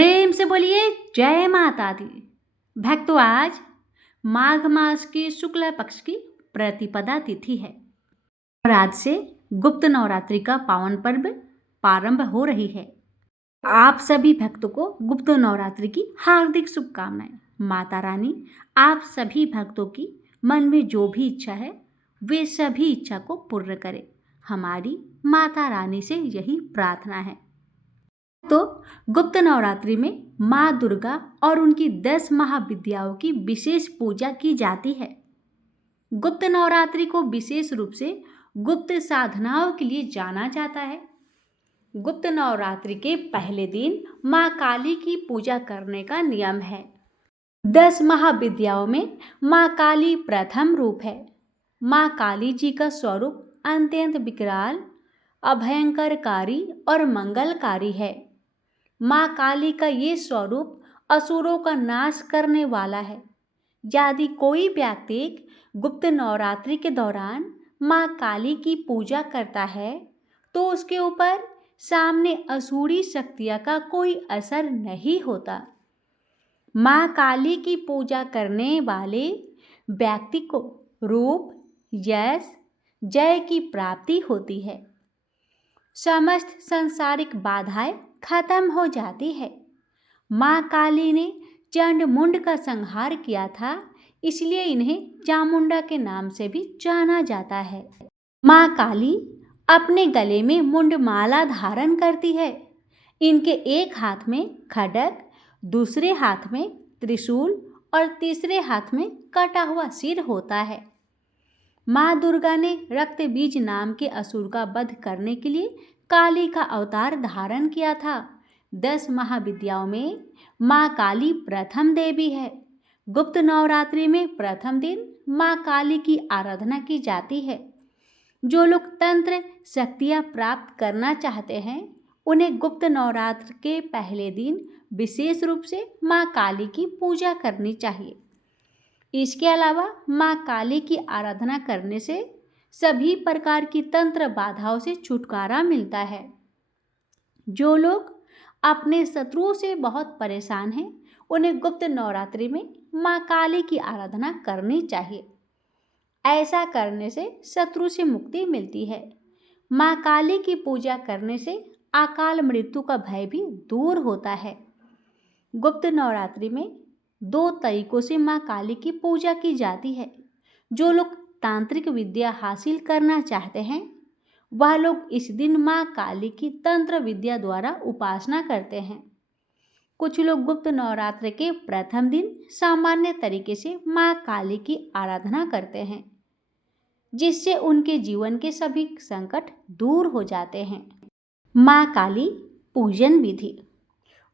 प्रेम से बोलिए जय माता दी। भक्तों, आज माघ मास के शुक्ल पक्ष की प्रतिपदा तिथि है और आज से गुप्त नवरात्रि का पावन पर्व प्रारंभ हो रही है। आप सभी भक्तों को गुप्त नवरात्रि की हार्दिक शुभकामनाएं। माता रानी आप सभी भक्तों की मन में जो भी इच्छा है वे सभी इच्छा को पूर्ण करे। हमारी माता रानी से यही प्रार्थना है। तो गुप्त नवरात्रि में माँ दुर्गा और उनकी 10 महाविद्याओं की विशेष पूजा की जाती है। गुप्त नवरात्रि को विशेष रूप से गुप्त साधनाओं के लिए जाना जाता है। गुप्त नवरात्रि के पहले दिन माँ काली की पूजा करने का नियम है। 10 महाविद्याओं में माँ काली प्रथम रूप है। माँ काली जी का स्वरूप अत्यंत विकराल, अभयंकरकारी और मंगलकारी है। माँ काली का ये स्वरूप असुरों का नाश करने वाला है। यदि कोई व्यक्ति गुप्त नवरात्रि के दौरान माँ काली की पूजा करता है तो उसके ऊपर सामने असुरी शक्तियाँ का कोई असर नहीं होता। माँ काली की पूजा करने वाले व्यक्ति को रूप, यश, जय की प्राप्ति होती है। समस्त सांसारिक बाधाएं खत्म हो जाती है। माँ काली ने चंड-मुंड का संहार किया था, इसलिए इन्हें चामुंडा के नाम से भी जाना जाता है। माँ काली अपने गले में मुंडमाला धारण करती है। इनके एक हाथ में खड्ग, दूसरे हाथ में त्रिशूल और तीसरे हाथ में कटा हुआ सिर होता है। माँ दुर्गा ने रक्त बीज नाम के असुर का वध करने के लिए काली का अवतार धारण किया था। 10 महाविद्याओं में माँ काली प्रथम देवी है। गुप्त नवरात्रि में प्रथम दिन माँ काली की आराधना की जाती है। जो लोग तंत्र शक्तियाँ प्राप्त करना चाहते हैं उन्हें गुप्त नवरात्र के पहले दिन विशेष रूप से माँ काली की पूजा करनी चाहिए। इसके अलावा माँ काली की आराधना करने से सभी प्रकार की तंत्र बाधाओं से छुटकारा मिलता है। जो लोग अपने शत्रुओं से बहुत परेशान हैं उन्हें गुप्त नवरात्रि में माँ काली की आराधना करनी चाहिए। ऐसा करने से शत्रु से मुक्ति मिलती है। माँ काली की पूजा करने से अकाल मृत्यु का भय भी दूर होता है। गुप्त नवरात्रि में 2 तरीकों से माँ काली की पूजा की जाती है। जो लोग तांत्रिक विद्या हासिल करना चाहते हैं वह लोग इस दिन माँ काली की तंत्र विद्या द्वारा उपासना करते हैं। कुछ लोग गुप्त नवरात्र के प्रथम दिन सामान्य तरीके से माँ काली की आराधना करते हैं, जिससे उनके जीवन के सभी संकट दूर हो जाते हैं। माँ काली पूजन विधि।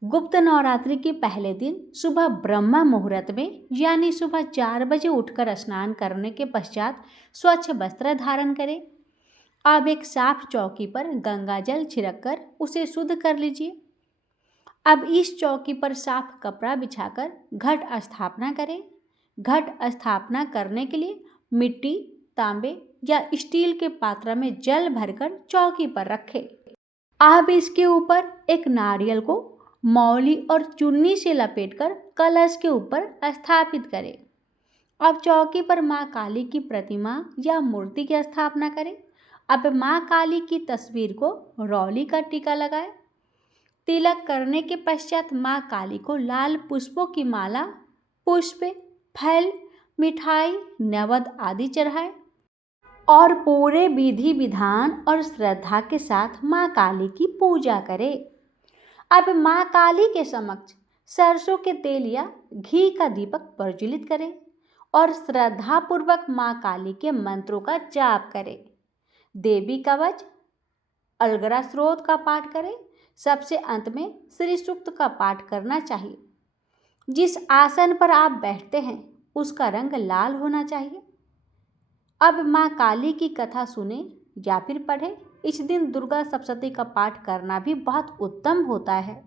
गुप्त नवरात्रि के पहले दिन सुबह ब्रह्म मुहूर्त में यानी सुबह 4 बजे उठकर स्नान करने के पश्चात स्वच्छ वस्त्र धारण करें। अब एक साफ चौकी पर गंगा जल छिड़ककर उसे शुद्ध कर लीजिए। अब इस चौकी पर साफ कपड़ा बिछाकर घट स्थापना करें। घट स्थापना करने के लिए मिट्टी, तांबे या स्टील के पात्र में जल भरकर चौकी पर रखें। अब इसके ऊपर एक नारियल को मौली और चुन्नी से लपेटकर कलश के ऊपर स्थापित करें। अब चौकी पर माँ काली की प्रतिमा या मूर्ति की स्थापना करें। अब माँ काली की तस्वीर को रौली का टीका लगाएं। तिलक करने के पश्चात माँ काली को लाल पुष्पों की माला, पुष्प, फल, मिठाई, नैवेद्य आदि चढ़ाएं और पूरे विधि विधान और श्रद्धा के साथ माँ काली की पूजा करें। अब माँ काली के समक्ष सरसों के तेल या घी का दीपक प्रज्वलित करें और श्रद्धापूर्वक माँ काली के मंत्रों का जाप करें। देवी कवच, अलगरा स्रोत का पाठ करें। सबसे अंत में श्री सूक्त का पाठ करना चाहिए। जिस आसन पर आप बैठते हैं उसका रंग लाल होना चाहिए। अब माँ काली की कथा सुने या फिर पढ़ें। इस दिन दुर्गा सप्तशती का पाठ करना भी बहुत उत्तम होता है।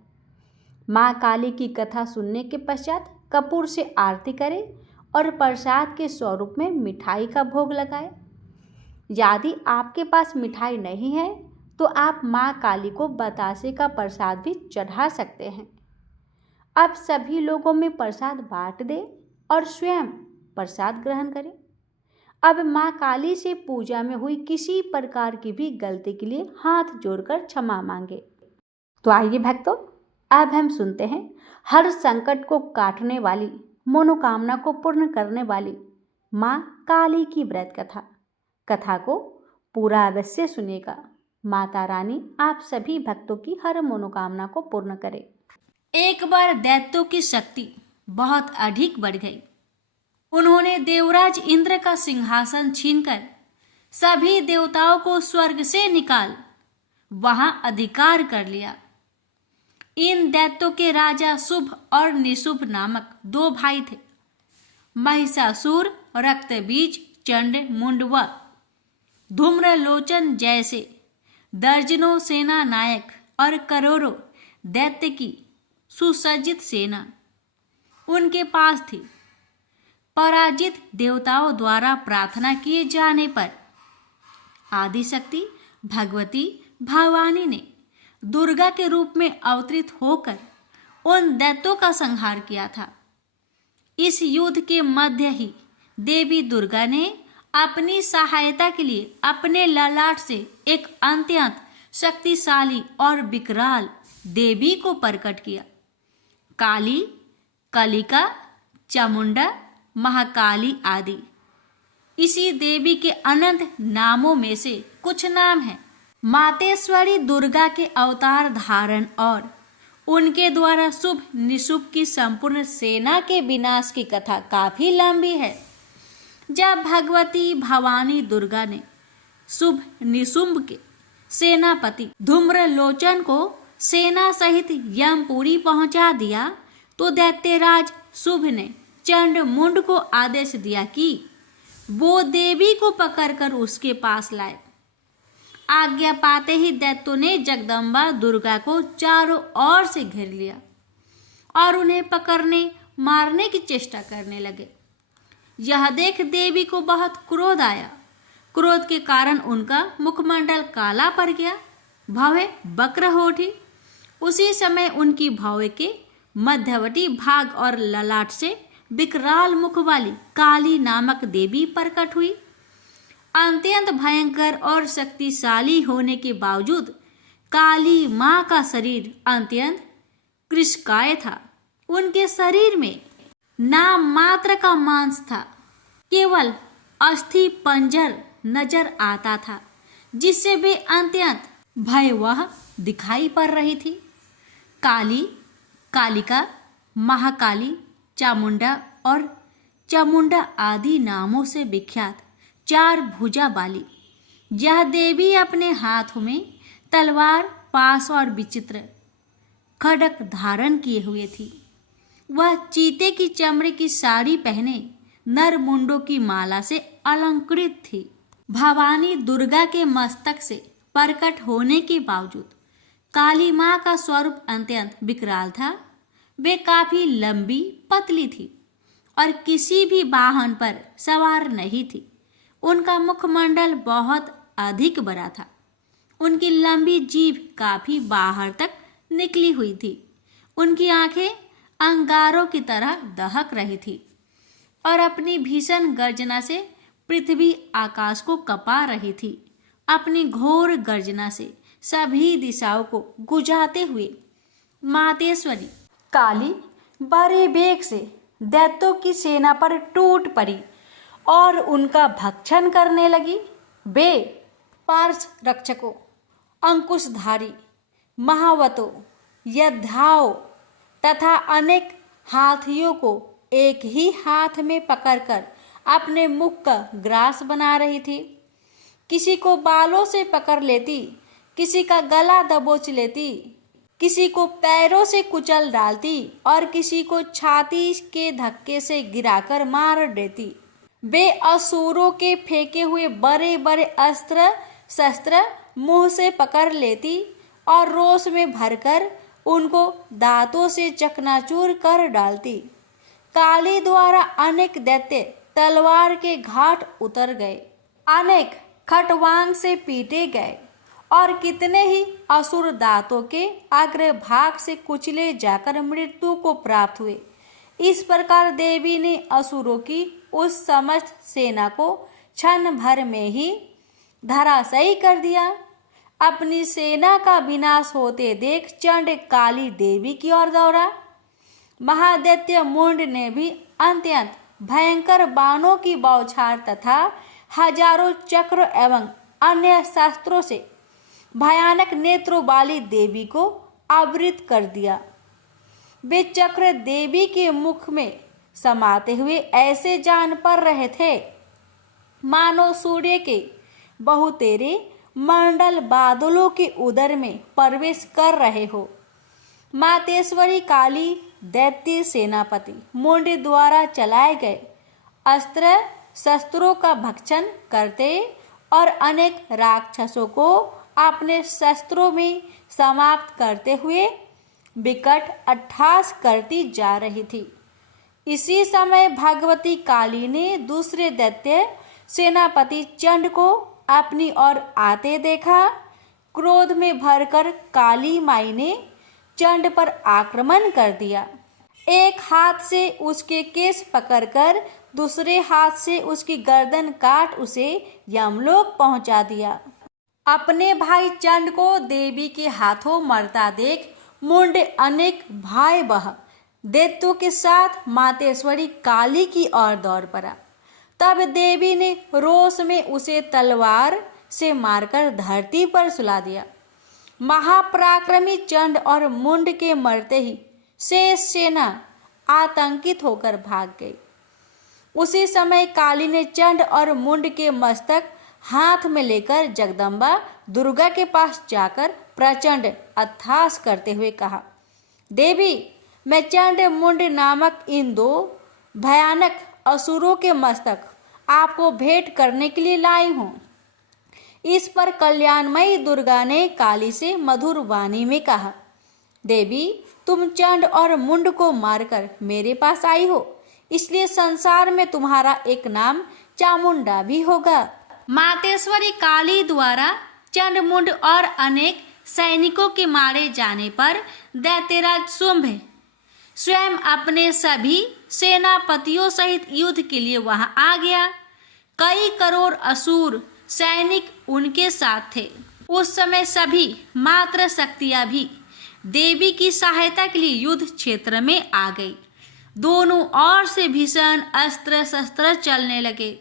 माँ काली की कथा सुनने के पश्चात कपूर से आरती करें और प्रसाद के स्वरूप में मिठाई का भोग लगाएं। यदि आपके पास मिठाई नहीं है तो आप माँ काली को बतासे का प्रसाद भी चढ़ा सकते हैं। अब सभी लोगों में प्रसाद बांट दे और स्वयं प्रसाद ग्रहण करे। अब माँ काली से पूजा में हुई किसी प्रकार की भी गलती के लिए हाथ जोड़कर क्षमा मांगे। तो आइए भक्तों, अब हम सुनते हैं हर संकट को काटने वाली, मनोकामना को पूर्ण करने वाली माँ काली की व्रत कथा। कथा को पूरा अवश्य सुनेगा। माता रानी आप सभी भक्तों की हर मनोकामना को पूर्ण करे। एक बार दैत्यों की शक्ति बहुत अधिक बढ़ गई। उन्होंने देवराज इंद्र का सिंहासन छीनकर सभी देवताओं को स्वर्ग से निकाल वहां अधिकार कर लिया। इन दैत्यों के राजा शुभ और निशुभ नामक दो भाई थे। महिषासुर, रक्तबीज, चंड मुंड व धूम्रलोचन जैसे दर्जनों सेना नायक और करोड़ों दैत्य की सुसज्जित सेना उनके पास थी। पराजित देवताओं द्वारा प्रार्थना किए जाने पर आदिशक्ति भगवती भवानी ने दुर्गा के रूप में अवतरित होकर उन दैत्यों का संहार किया था। इस युद्ध के मध्य ही देवी दुर्गा ने अपनी सहायता के लिए अपने ललाट से एक अत्यंत शक्तिशाली और विकराल देवी को प्रकट किया। काली, कलिका, चामुंडा, महाकाली आदि इसी देवी के अनंत नामों में से कुछ नाम हैं। मातेश्वरी दुर्गा के अवतार धारण और उनके द्वारा शुभ निशुभ की संपूर्ण सेना के विनाश की कथा काफी लंबी है। जब भगवती भवानी दुर्गा ने शुभ निशुंभ के सेनापति धूम्रलोचन को सेना सहित यमपुरी पहुंचा दिया तो दैत्यराज शुभ ने चंड मुंड को आदेश दिया कि वो देवी को पकड़कर उसके पास लाए। आज्ञा पाते ही दैत्यों ने जगदम्बा दुर्गा को चारों ओर से घेर लिया और उन्हें पकड़ने मारने की चेष्टा करने लगे। यह देख देवी को बहुत क्रोध आया। क्रोध के कारण उनका मुखमंडल काला पड़ गया, भवें वक्र हो उठी। उसी समय उनकी भौं के मध्यवर्ती भाग और ललाट से विकराल मुख वाली काली नामक देवी प्रकट हुई। अत्यंत भयंकर और शक्तिशाली होने के बावजूद काली मां का शरीर अत्यंत कृशकाय था। उनके शरीर में नाम मात्र का मांस था, केवल अस्थि पंजर नजर आता था, जिससे वे अत्यंत भयावह दिखाई पड़ रही थी। काली, कालिका, महाकाली, चामुंडा और चामुंडा आदि नामों से विख्यात चार भुजा वाली यह देवी अपने हाथों में तलवार, पास और विचित्र खड्ग धारण किए हुए थी। वह चीते की चमड़े की साड़ी पहने नर मुंडों की माला से अलंकृत थी। भवानी दुर्गा के मस्तक से प्रकट होने के बावजूद काली मां का स्वरूप अत्यंत विकराल था। वे काफी लंबी पतली थी और किसी भी वाहन पर सवार नहीं थी। उनका मुखमंडल बहुत अधिक बड़ा था। उनकी लंबी जीभ काफी बाहर तक निकली हुई थी। उनकी आंखें अंगारों की तरह दहक रही थी और अपनी भीषण गर्जना से पृथ्वी आकाश को कपा रही थी। अपनी घोर गर्जना से सभी दिशाओं को गुजाते हुए मातेश्वरी काली बड़े वेग से दैत्यों की सेना पर टूट पड़ी और उनका भक्षण करने लगी। वे पार्श रक्षकों, अंकुशधारी, महावतों, योद्धाओं तथा अनेक हाथियों को एक ही हाथ में पकड़कर अपने मुख का ग्रास बना रही थी। किसी को बालों से पकड़ लेती, किसी का गला दबोच लेती, किसी को पैरों से कुचल डालती और किसी को छाती के धक्के से गिराकर मार देती। वे असुरों के फेंके हुए बड़े बड़े अस्त्र शस्त्र मुंह से पकड़ लेती और रोष में भरकर उनको दांतों से चकनाचूर कर डालती। काली द्वारा अनेक दैत्य तलवार के घाट उतर गए, अनेक खटवांग से पीटे गए और कितने ही असुर दांतों के अग्रभाग से कुचले जाकर मृत्यु को प्राप्त हुए। इस प्रकार देवी ने असुरों की उस समस्त सेना को क्षण भर में ही धराशायी कर दिया। अपनी सेना का विनाश होते देख चंड काली देवी की ओर दौड़ा। महादैत्य मुंड ने भी अत्यंत भयंकर बाणों की बौछार तथा हजारों चक्र एवं अन्य शस्त्रों से भयानक नेत्रों वाली देवी को आवृत कर दिया। वे चक्र देवी के मुख में समाते हुए ऐसे जान पड़ रहे थे मानो सूर्य के बहुतेरे मंडल बादलों के उदर में प्रवेश कर रहे हो। मातेश्वरी काली दैत्य सेनापति मुंड द्वारा चलाए गए अस्त्र शस्त्रों का भक्षण करते और अनेक राक्षसों को अपने शस्त्रों में समाप्त करते हुए विकट अट्टहास करती जा रही थी। इसी समय भगवती काली ने दूसरे दैत्य सेनापति चंड को अपनी ओर आते देखा। क्रोध में भरकर काली माई ने चंड पर आक्रमण कर दिया। एक हाथ से उसके केस पकड़कर दूसरे हाथ से उसकी गर्दन काट उसे यमलोक पहुंचा दिया। अपने भाई चंड को देवी के हाथों मरता देख मुंड अनेक भयावह दैत्यों के साथ मातेश्वरी काली की ओर दौड़ पड़ा। तब देवी ने रोष में उसे तलवार से मारकर धरती पर सुला दिया। महापराक्रमी चंड और मुंड के मरते ही शेष सेना आतंकित होकर भाग गई। उसी समय काली ने चंड और मुंड के मस्तक हाथ में लेकर जगदम्बा दुर्गा के पास जाकर प्रचंड अट्टहास करते हुए कहा, देवी, मैं चंड मुंड नामक इन दो भयानक असुरों के मस्तक आपको भेंट करने के लिए लाई हूँ। इस पर कल्याणमयी दुर्गा ने काली से मधुर वाणी में कहा, देवी, तुम चंड और मुंड को मारकर मेरे पास आई हो, इसलिए संसार में तुम्हारा एक नाम चामुंडा भी होगा। मातेश्वरी काली द्वारा चंड मुंड और अनेक सैनिकों के मारे जाने पर दैत्यराज शुंभ स्वयं अपने सभी सेनापतियों सहित युद्ध के लिए वहां आ गया। कई करोड़ असुर सैनिक उनके साथ थे। उस समय सभी मात्र शक्तियां भी देवी की सहायता के लिए युद्ध क्षेत्र में आ गई। दोनों ओर से भीषण अस्त्र शस्त्र चलने लगे।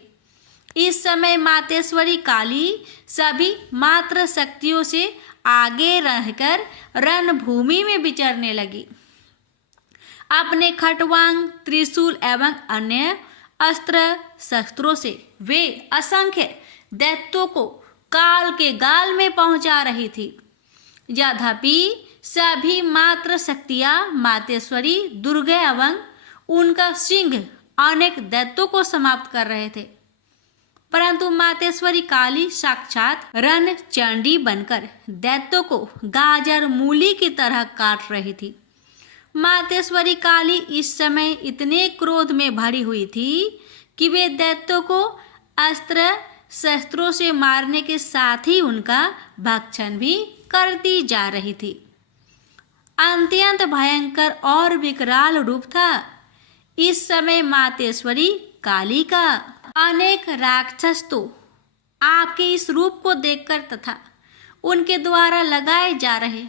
इस समय मातेश्वरी काली सभी मात्र शक्तियों से आगे रहकर रणभूमि में विचरने लगी। अपने खटवांग, त्रिशूल एवं अन्य अस्त्र शस्त्रों से वे असंख्य दैत्यों को काल के गाल में पहुंचा रही थी। यद्यपि सभी मात्र शक्तियां मातेश्वरी दुर्गा एवं उनका सिंह अनेक दैत्यों को समाप्त कर रहे थे, परंतु मातेश्वरी काली साक्षात रणचंडी बनकर दैत्यों को गाजर मूली की तरह काट रही थी। मातेश्वरी काली इस समय इतने क्रोध में भरी हुई थी कि वे दैत्यों को अस्त्र शस्त्रों से मारने के साथ ही उनका भक्षण भी करती जा रही थी। अत्यंत भयंकर और विकराल रूप था इस समय मातेश्वरी काली का। अनेक राक्षस तो आपके इस रूप को देखकर तथा उनके द्वारा लगाए जा रहे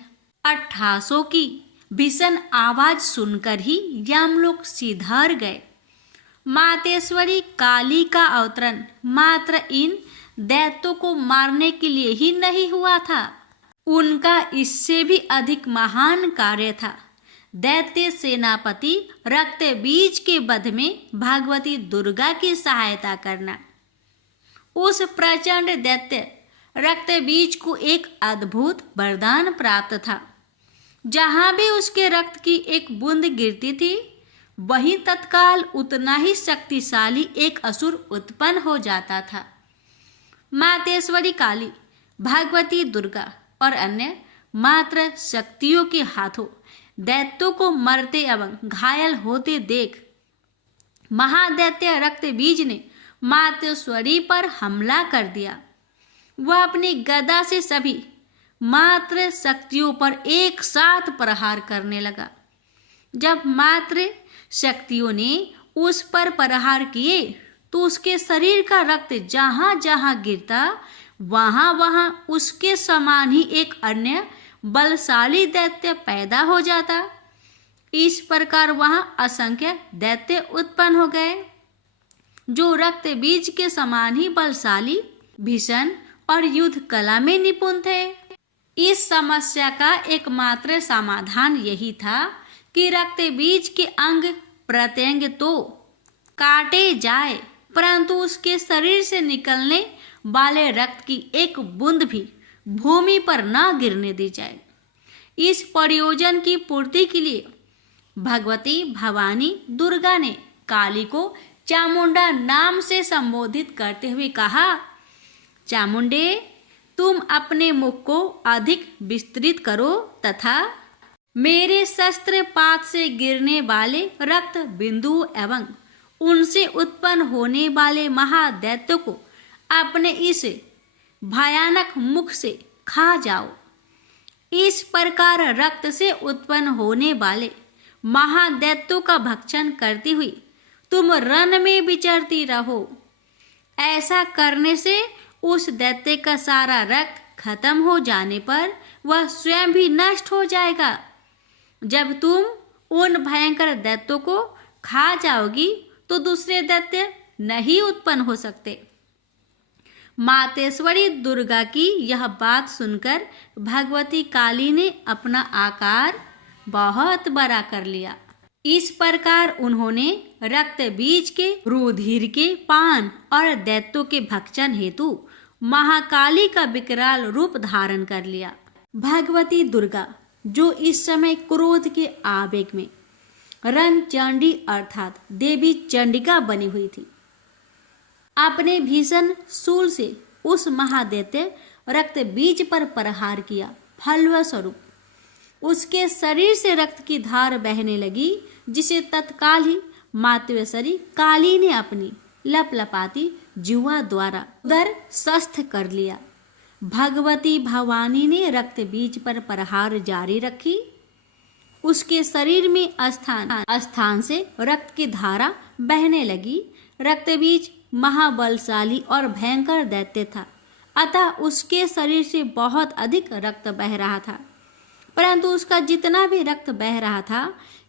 अट्टहासों की भीषण आवाज सुनकर ही यमलोक सिधार गए। मातेश्वरी काली का अवतरण मात्र इन दैत्यों को मारने के लिए ही नहीं हुआ था, उनका इससे भी अधिक महान कार्य था। दैत्य सेनापति रक्त बीज के वध में भगवती दुर्गा की सहायता करना। उस प्रचंड दैत्य रक्त बीज को एक अद्भुत वरदान प्राप्त था। जहां भी उसके रक्त की एक बूंद गिरती थी, वहीं तत्काल उतना ही शक्तिशाली एक असुर उत्पन्न हो जाता था। मातेश्वरी काली, भगवती दुर्गा और अन्य मात्र शक्तियों के हाथों दैत्यों को मरते एवं घायल होते देख महादैत्य रक्त बीज ने मातेश्वरी पर हमला कर दिया। वह अपनी गदा से सभी मात्र शक्तियों पर एक साथ प्रहार करने लगा। जब मात्र शक्तियों ने उस पर प्रहार किए तो उसके शरीर का रक्त जहां जहां गिरता वहां वहां उसके समान ही एक अन्य बलशाली दैत्य पैदा हो जाता। इस प्रकार वहां असंख्य दैत्य उत्पन्न हो गए जो रक्त बीज के समान ही बलशाली, भीषण और युद्ध कला में निपुण थे। इस समस्या का एकमात्र समाधान यही था कि रक्त बीज के अंग प्रत्यंग तो काटे जाए, परंतु उसके शरीर से निकलने वाले रक्त की एक बूंद भी भूमि पर न गिरने दी जाए। इस प्रयोजन की पूर्ति के लिए भगवती भवानी दुर्गा ने काली को चामुंडा नाम से संबोधित करते हुए कहा, चामुंडे, तुम अपने मुख को अधिक विस्तृत करो तथा मेरे शस्त्रपात से गिरने वाले रक्त बिंदु एवं उनसे उत्पन्न होने वाले महादैत्य को अपने इस भयानक मुख से खा जाओ। इस प्रकार रक्त से उत्पन्न होने वाले महादैत्यों का भक्षण करती हुई तुम रण में विचरती रहो। ऐसा करने से उस दैत्य का सारा रक्त खत्म हो जाने पर वह स्वयं भी नष्ट हो जाएगा। जब तुम उन भयंकर दैत्यों को खा जाओगी तो दूसरे दैत्य नहीं उत्पन्न हो सकते। मातेश्वरी दुर्गा की यह बात सुनकर भगवती काली ने अपना आकार बहुत बड़ा कर लिया। इस प्रकार उन्होंने रक्त बीज के, रुधिर के पान और दैत्यों के भक्षण हेतु महाकाली का विकराल रूप धारण कर लिया। भगवती दुर्गा जो इस समय क्रोध के आवेग में रणचंडी अर्थात देवी चंडिका बनी हुई थी, अपने भीषण शूल से उस महादैत्य रक्त बीज पर प्रहार किया। फलस्वरूप उसके शरीर से रक्त की धार बहने लगी, जिसे तत्काल ही मातेश्वरी काली ने अपनी लपलपाती जिह्वा द्वारा उदर स्वस्थ कर लिया। भगवती भवानी ने रक्त बीज पर प्रहार जारी रखी। उसके शरीर में स्थान से रक्त की धारा बहने लगी। रक्त बीज महाबलशाली और भयंकर दैत्य था, अतः उसके शरीर से बहुत अधिक रक्त बह रहा था, परंतु उसका जितना भी रक्त बह रहा था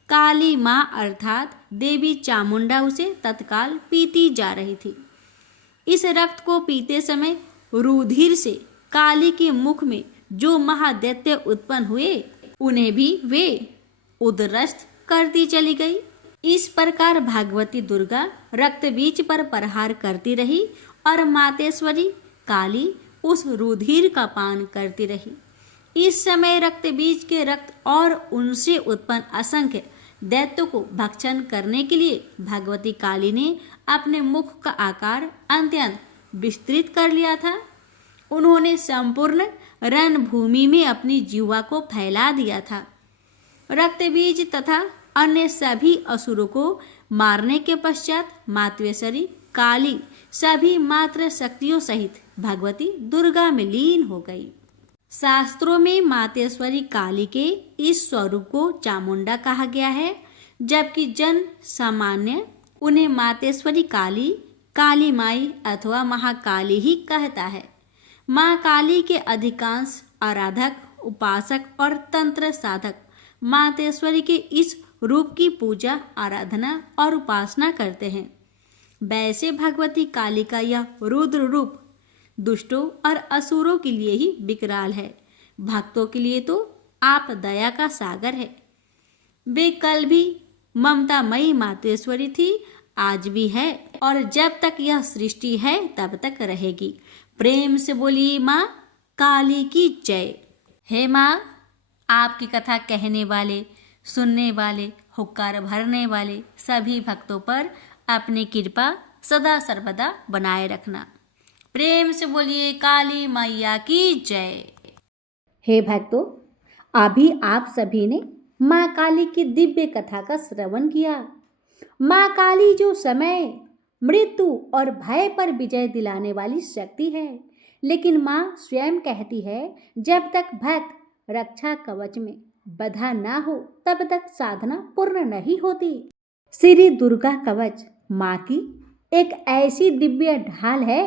काली माँ अर्थात देवी चामुंडा उसे तत्काल पीती जा रही थी। इस रक्त को पीते समय रुधिर से काली के मुख में जो महादैत्य उत्पन्न हुए उन्हें भी वे उदरस्त करती चली गई। इस प्रकार भगवती दुर्गा रक्त बीज पर प्रहार करती रही और मातेश्वरी काली उस रुधिर का पान करती रही। इस समय रक्त बीज के रक्त और उनसे उत्पन्न असंख्य दैत्यों को भक्षण करने के लिए भगवती काली ने अपने मुख का आकार अत्यंत विस्तृत कर लिया था। उन्होंने संपूर्ण रणभूमि में अपनी जिह्वा को फैला दिया था। रक्त बीज तथा अन्य सभी असुरों को मारने के पश्चात मातेश्वरी काली सभी मात्र शक्तियों सहित भगवती दुर्गा में लीन हो गई। शास्त्रों में मातेश्वरी काली के इस स्वरूप को चामुंडा कहा गया है, जबकि जन सामान्य उन्हें मातेश्वरी काली, काली माई अथवा महाकाली ही कहता है। माँ काली के अधिकांश आराधक, उपासक और तंत्र साधक मातेश्वरी के इस रूप की पूजा, आराधना और उपासना करते हैं। वैसे भगवती काली का यह रुद्र रूप दुष्टों और असुरों के लिए ही विकराल है, भक्तों के लिए तो आप दया का सागर है। वे कल भी ममतामयी मातेश्वरी थी, आज भी है और जब तक यह सृष्टि है तब तक रहेगी। प्रेम से बोलिए माँ काली की जय। हे माँ, आपकी कथा कहने वाले, सुनने वाले, हुक्कार भरने वाले सभी भक्तों पर अपनी कृपा सदा सर्वदा बनाए रखना। प्रेम से बोलिए काली मैया की जय। हे भक्तों, अभी आप सभी ने माँ काली की दिव्य कथा का श्रवण किया। माँ काली जो समय, मृत्यु और भय पर विजय दिलाने वाली शक्ति है, लेकिन माँ स्वयं कहती है जब तक भक्त रक्षा कवच में बंधा ना हो तब तक साधना पूर्ण नहीं होती। श्री दुर्गा कवच माँ की एक ऐसी दिव्य ढाल है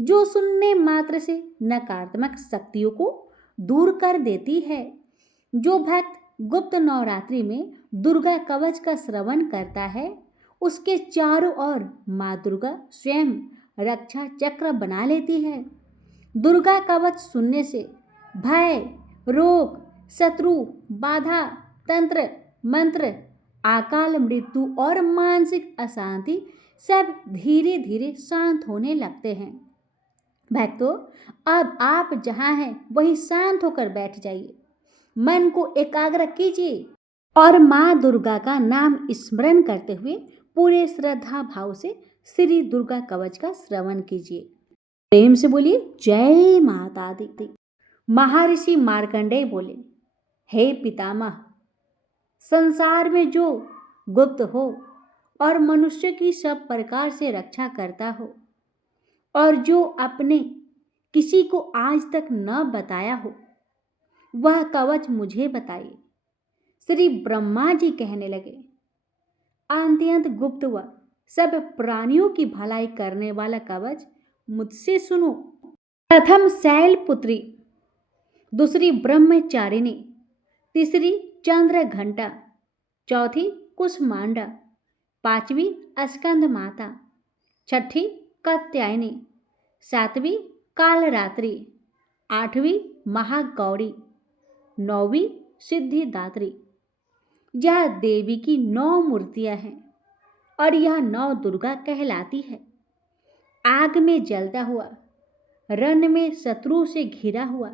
जो सुनने मात्र से नकारात्मक शक्तियों को दूर कर देती है। जो भक्त गुप्त नवरात्रि में दुर्गा कवच का श्रवण करता है उसके चारों ओर माँ दुर्गा स्वयं रक्षा चक्र बना लेती है। दुर्गा कवच सुनने से भय, रोग, शत्रु, बाधा, तंत्र, मंत्र, अकाल मृत्यु और मानसिक अशांति सब धीरे धीरे शांत होने लगते हैं। भक्तों, अब आप जहाँ हैं वहीं शांत होकर बैठ जाइए, मन को एकाग्र कीजिए और माँ दुर्गा का नाम स्मरण करते हुए पूरे श्रद्धा भाव से श्री दुर्गा कवच का श्रवण कीजिए। प्रेम से बोलिए जय माता दी। महर्षि मार्कंडेय बोले, हे पितामह, संसार में जो गुप्त हो और मनुष्य की सब प्रकार से रक्षा करता हो और जो अपने किसी को आज तक न बताया हो वह कवच मुझे बताइए। श्री ब्रह्मा जी कहने लगे, अत्यंत गुप्त व सब प्राणियों की भलाई करने वाला कवच मुझसे सुनो। प्रथम शैलपुत्री, दूसरी ब्रह्मचारिणी, तीसरी चंद्र घंटा, चौथी कुष्मांडा, पांचवी स्कंद माता, छठी कात्यायनी, सातवीं कालरात्रि, आठवीं महागौरी, नौवीं सिद्धिदात्री। यह देवी की 9 मूर्तियां हैं और यह 9 दुर्गा कहलाती है। आग में जलता हुआ, रण में शत्रु से घिरा हुआ,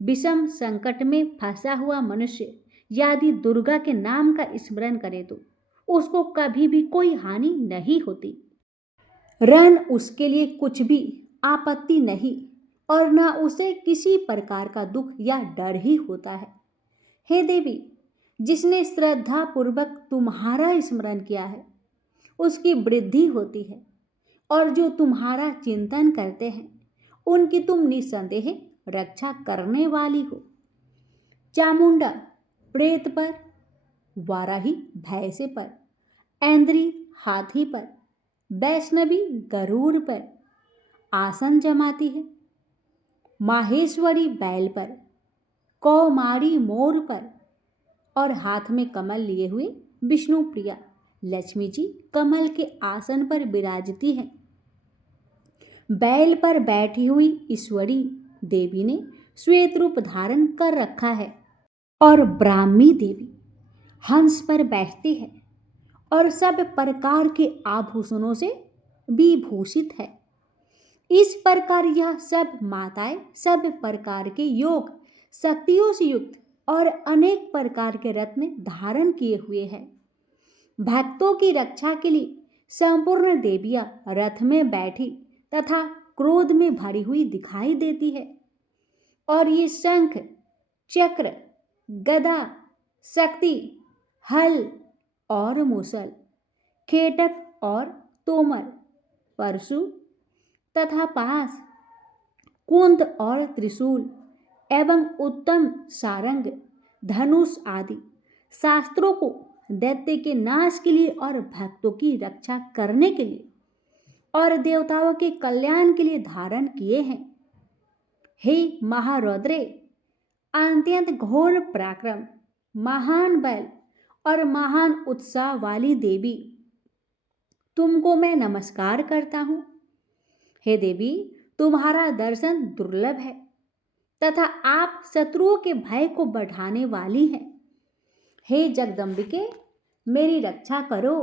विषम संकट में फंसा हुआ मनुष्य यदि दुर्गा के नाम का स्मरण करे तो उसको कभी भी कोई हानि नहीं होती। रण उसके लिए कुछ भी आपत्ति नहीं और न उसे किसी प्रकार का दुख या डर ही होता है। हे देवी, जिसने श्रद्धा पूर्वक तुम्हारा स्मरण किया है उसकी वृद्धि होती है और जो तुम्हारा चिंतन करते हैं उनकी तुम निसंदेह रक्षा करने वाली हो। चामुंडा प्रेत पर, वाराही भैंसे पर, ऐन्द्री हाथी पर, वैष्णवी गरुड़ पर आसन जमाती है। माहेश्वरी बैल पर, कौमारी मोर पर और हाथ में कमल लिए हुए विष्णु प्रिया लक्ष्मी जी कमल के आसन पर विराजती है। बैल पर बैठी हुई ईश्वरी देवी ने श्वेत रूप धारण कर रखा है और ब्राह्मी देवी हंस पर बैठती है और सब प्रकार के आभूषणों से विभूषित है। इस प्रकार यह सब माताएं सब प्रकार के योग शक्तियों से युक्त और अनेक प्रकार के रत्न धारण किए हुए हैं। भक्तों की रक्षा के लिए संपूर्ण देवियां रथ में बैठी तथा क्रोध में भरी हुई दिखाई देती है और ये शंख, चक्र, गदा, शक्ति, हल और मूसल, खेटक और तोमर, परशु तथा पास, कुंद और त्रिशूल एवं उत्तम सारंग, धनुष आदि शास्त्रों को दैत्य के नाश के लिए और भक्तों की रक्षा करने के लिए और देवताओं के कल्याण के लिए धारण किए हैं। हे महारौद्रे, अत्यंत घोर पराक्रम, महान बल और महान उत्साह वाली देवी, तुमको मैं नमस्कार करता हूँ। हे देवी, तुम्हारा दर्शन दुर्लभ है तथा आप शत्रुओं के भय को बढ़ाने वाली हैं। हे जगदम्बिके, मेरी रक्षा करो।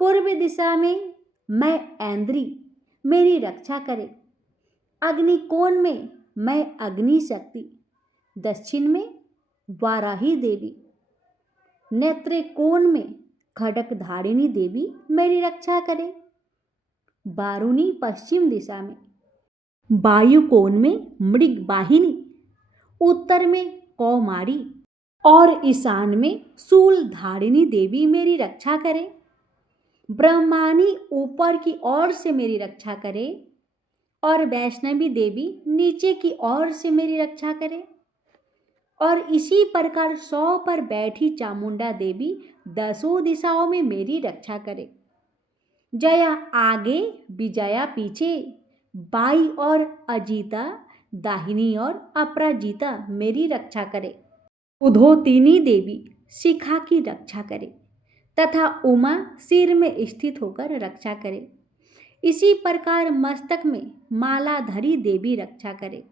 पूर्व दिशा में मैं ऐन्द्री, मेरी रक्षा करे। अग्नि कोण में मैं अग्नि शक्ति, दक्षिण में वाराही देवी, नेत्र कोण में खड़क धारिणी देवी मेरी रक्षा करे। बारूणी पश्चिम दिशा में, वायु कोण में मृग वाहिनी, उत्तर में कौमारी और ईशान में शूल धारिणी देवी मेरी रक्षा करे। ब्रह्मानी ऊपर की ओर से मेरी रक्षा करे और वैष्णवी देवी नीचे की ओर से मेरी रक्षा करे। और इसी प्रकार 100 पर बैठी चामुंडा देवी 10 दिशाओं में मेरी रक्षा करे। जया आगे, विजया पीछे, बाई और अजीता, दाहिनी और अपराजिता मेरी रक्षा करे। उधोतिनी देवी शिखा की रक्षा करे तथा उमा सिर में स्थित होकर रक्षा करे। इसी प्रकार मस्तक में मालाधरी देवी रक्षा करे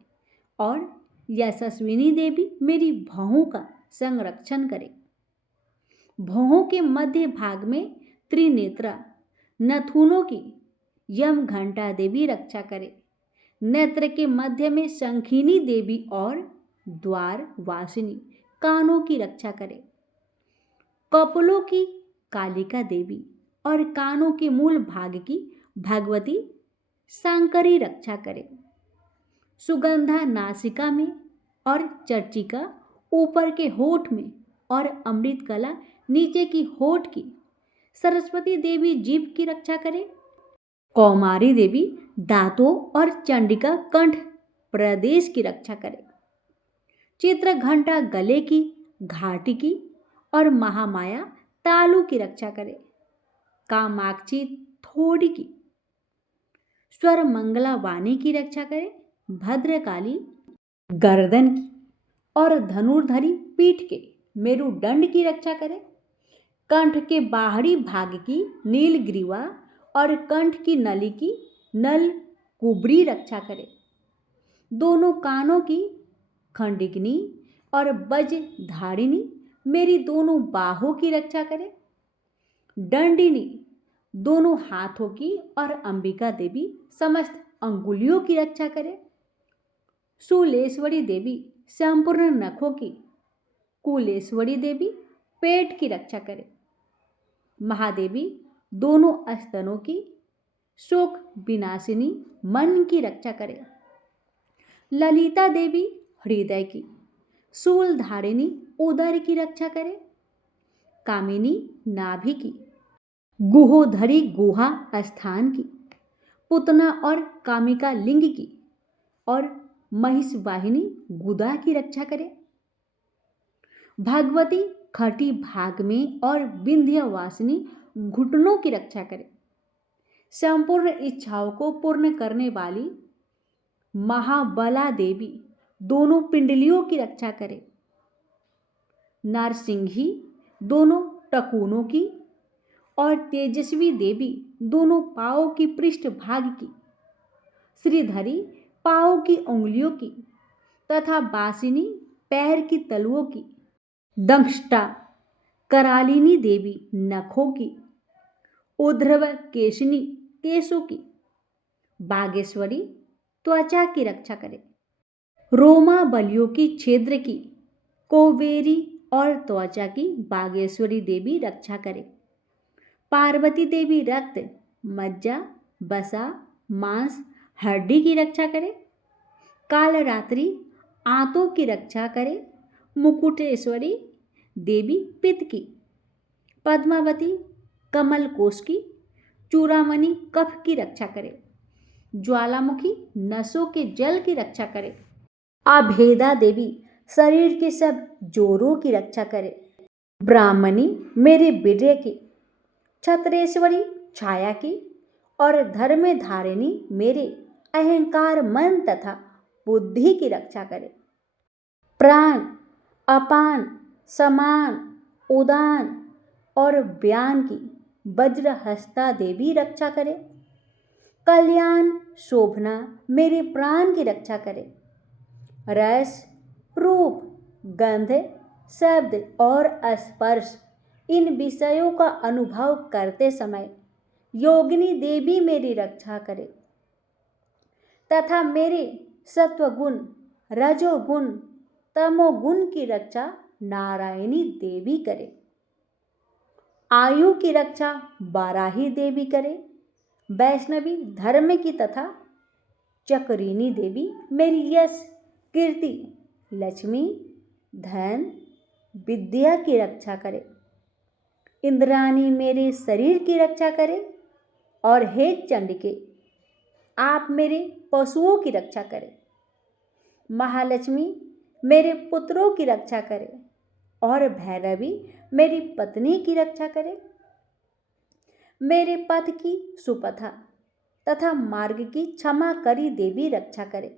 और यशस्विनी देवी मेरी भौहों का संरक्षण करे। भौहों के मध्य भाग में त्रिनेत्रा नथुनों की यम घंटा देवी रक्षा करे। नेत्र के मध्य में शंखिनी देवी और द्वार वासिनी कानों की रक्षा करे। कपोलों की कालिका देवी और कानों के मूल भाग की भगवती सांकरी रक्षा करे। सुगंधा नासिका में और चर्चिका ऊपर के होठ में और अमृत कला नीचे की होठ की सरस्वती देवी जीभ की रक्षा करे। कौमारी देवी दांतों और चंडिका कंठ प्रदेश की रक्षा करे। चित्र घंटा गले की, घाटी की और महामाया तालू की रक्षा करे। कामाक्षी थोड़ी की, स्वर मंगला वाणी की रक्षा करे। भद्रकाली गर्दन की और धनुर्धरी पीठ के मेरुदंड की रक्षा करे। कंठ के बाहरी भाग की नीलग्रीवा और कंठ की नली की नल कुबरी रक्षा करे। दोनों कानों की खंडिकनी और बज धारिणी मेरी दोनों बाहों की रक्षा करे। दंडिनी दोनों हाथों की और अंबिका देवी समस्त अंगुलियों की रक्षा करे। शूलेश्वरी देवी संपूर्ण नखों की, कुलेश्वरी देवी पेट की रक्षा करे। महादेवी दोनों स्तनों की, शोक विनाशिनी मन की रक्षा करे। ललिता देवी हृदय की, शूलधारिणी उदर की रक्षा करे। कामिनी नाभि की, गुहोधरी गुहा स्थान की, पुतना और कामिका लिंग की और महिषवाहिनी गुदा की रक्षा करे। भगवती खटी भाग में और विंध्यवासिनी घुटनों की रक्षा करे। संपूर्ण इच्छाओं को पूर्ण करने वाली महाबला देवी दोनों पिंडलियों की रक्षा करे। नारसिंही दोनों टकुनों की और तेजस्वी देवी दोनों पांवों की पृष्ठ भाग की, श्रीधरी पांवों की उंगलियों की तथा बासिनी पैर की तलुओं की, दंष्टा करालिनी देवी नखों की, उध्रव केशिनी केशों की, बागेश्वरी त्वचा की रक्षा करे। रोमा बलियों की छिद्र की, कोवेरी और त्वचा की बागेश्वरी देवी रक्षा करे। पार्वती देवी रक्त, मज्जा, बसा, मांस, हड्डी की रक्षा करे। कालरात्रि आंतों की रक्षा करे। मुकुटेश्वरी देवी पित्त की, पद्मावती कमल कोश की, चूड़ामणि कफ की रक्षा करे। ज्वालामुखी नसों के जल की रक्षा करे। अभेदा देवी शरीर के सब जोरों की रक्षा करे। ब्राह्मणी मेरे वीर्य की, छत्रेश्वरी छाया की और धर्मधारिणी मेरे अहंकार मन तथा बुद्धि की रक्षा करे। प्राण, अपान, समान, उदान और व्यान की वज्रहस्ता देवी रक्षा करे। कल्याण शोभना मेरे प्राण की रक्षा करे। रस, रूप, गंध, शब्द और स्पर्श इन विषयों का अनुभव करते समय योगिनी देवी मेरी रक्षा करे तथा मेरे सत्वगुण, रजोगुण, तमोगुण की रक्षा नारायणी देवी करे। आयु की रक्षा बाराही देवी करे। वैष्णवी धर्म की तथा चक्रिनी देवी मेरी यश, कीर्ति, लक्ष्मी, धन, विद्या की रक्षा करे। इंद्राणी मेरे शरीर की रक्षा करे। और हे चंडिके, आप मेरे पशुओं की रक्षा करें। महालक्ष्मी मेरे पुत्रों की रक्षा करे और भैरवी मेरी पत्नी की रक्षा करे। मेरे पथ की सुपथा तथा मार्ग की क्षमा करी देवी रक्षा करे।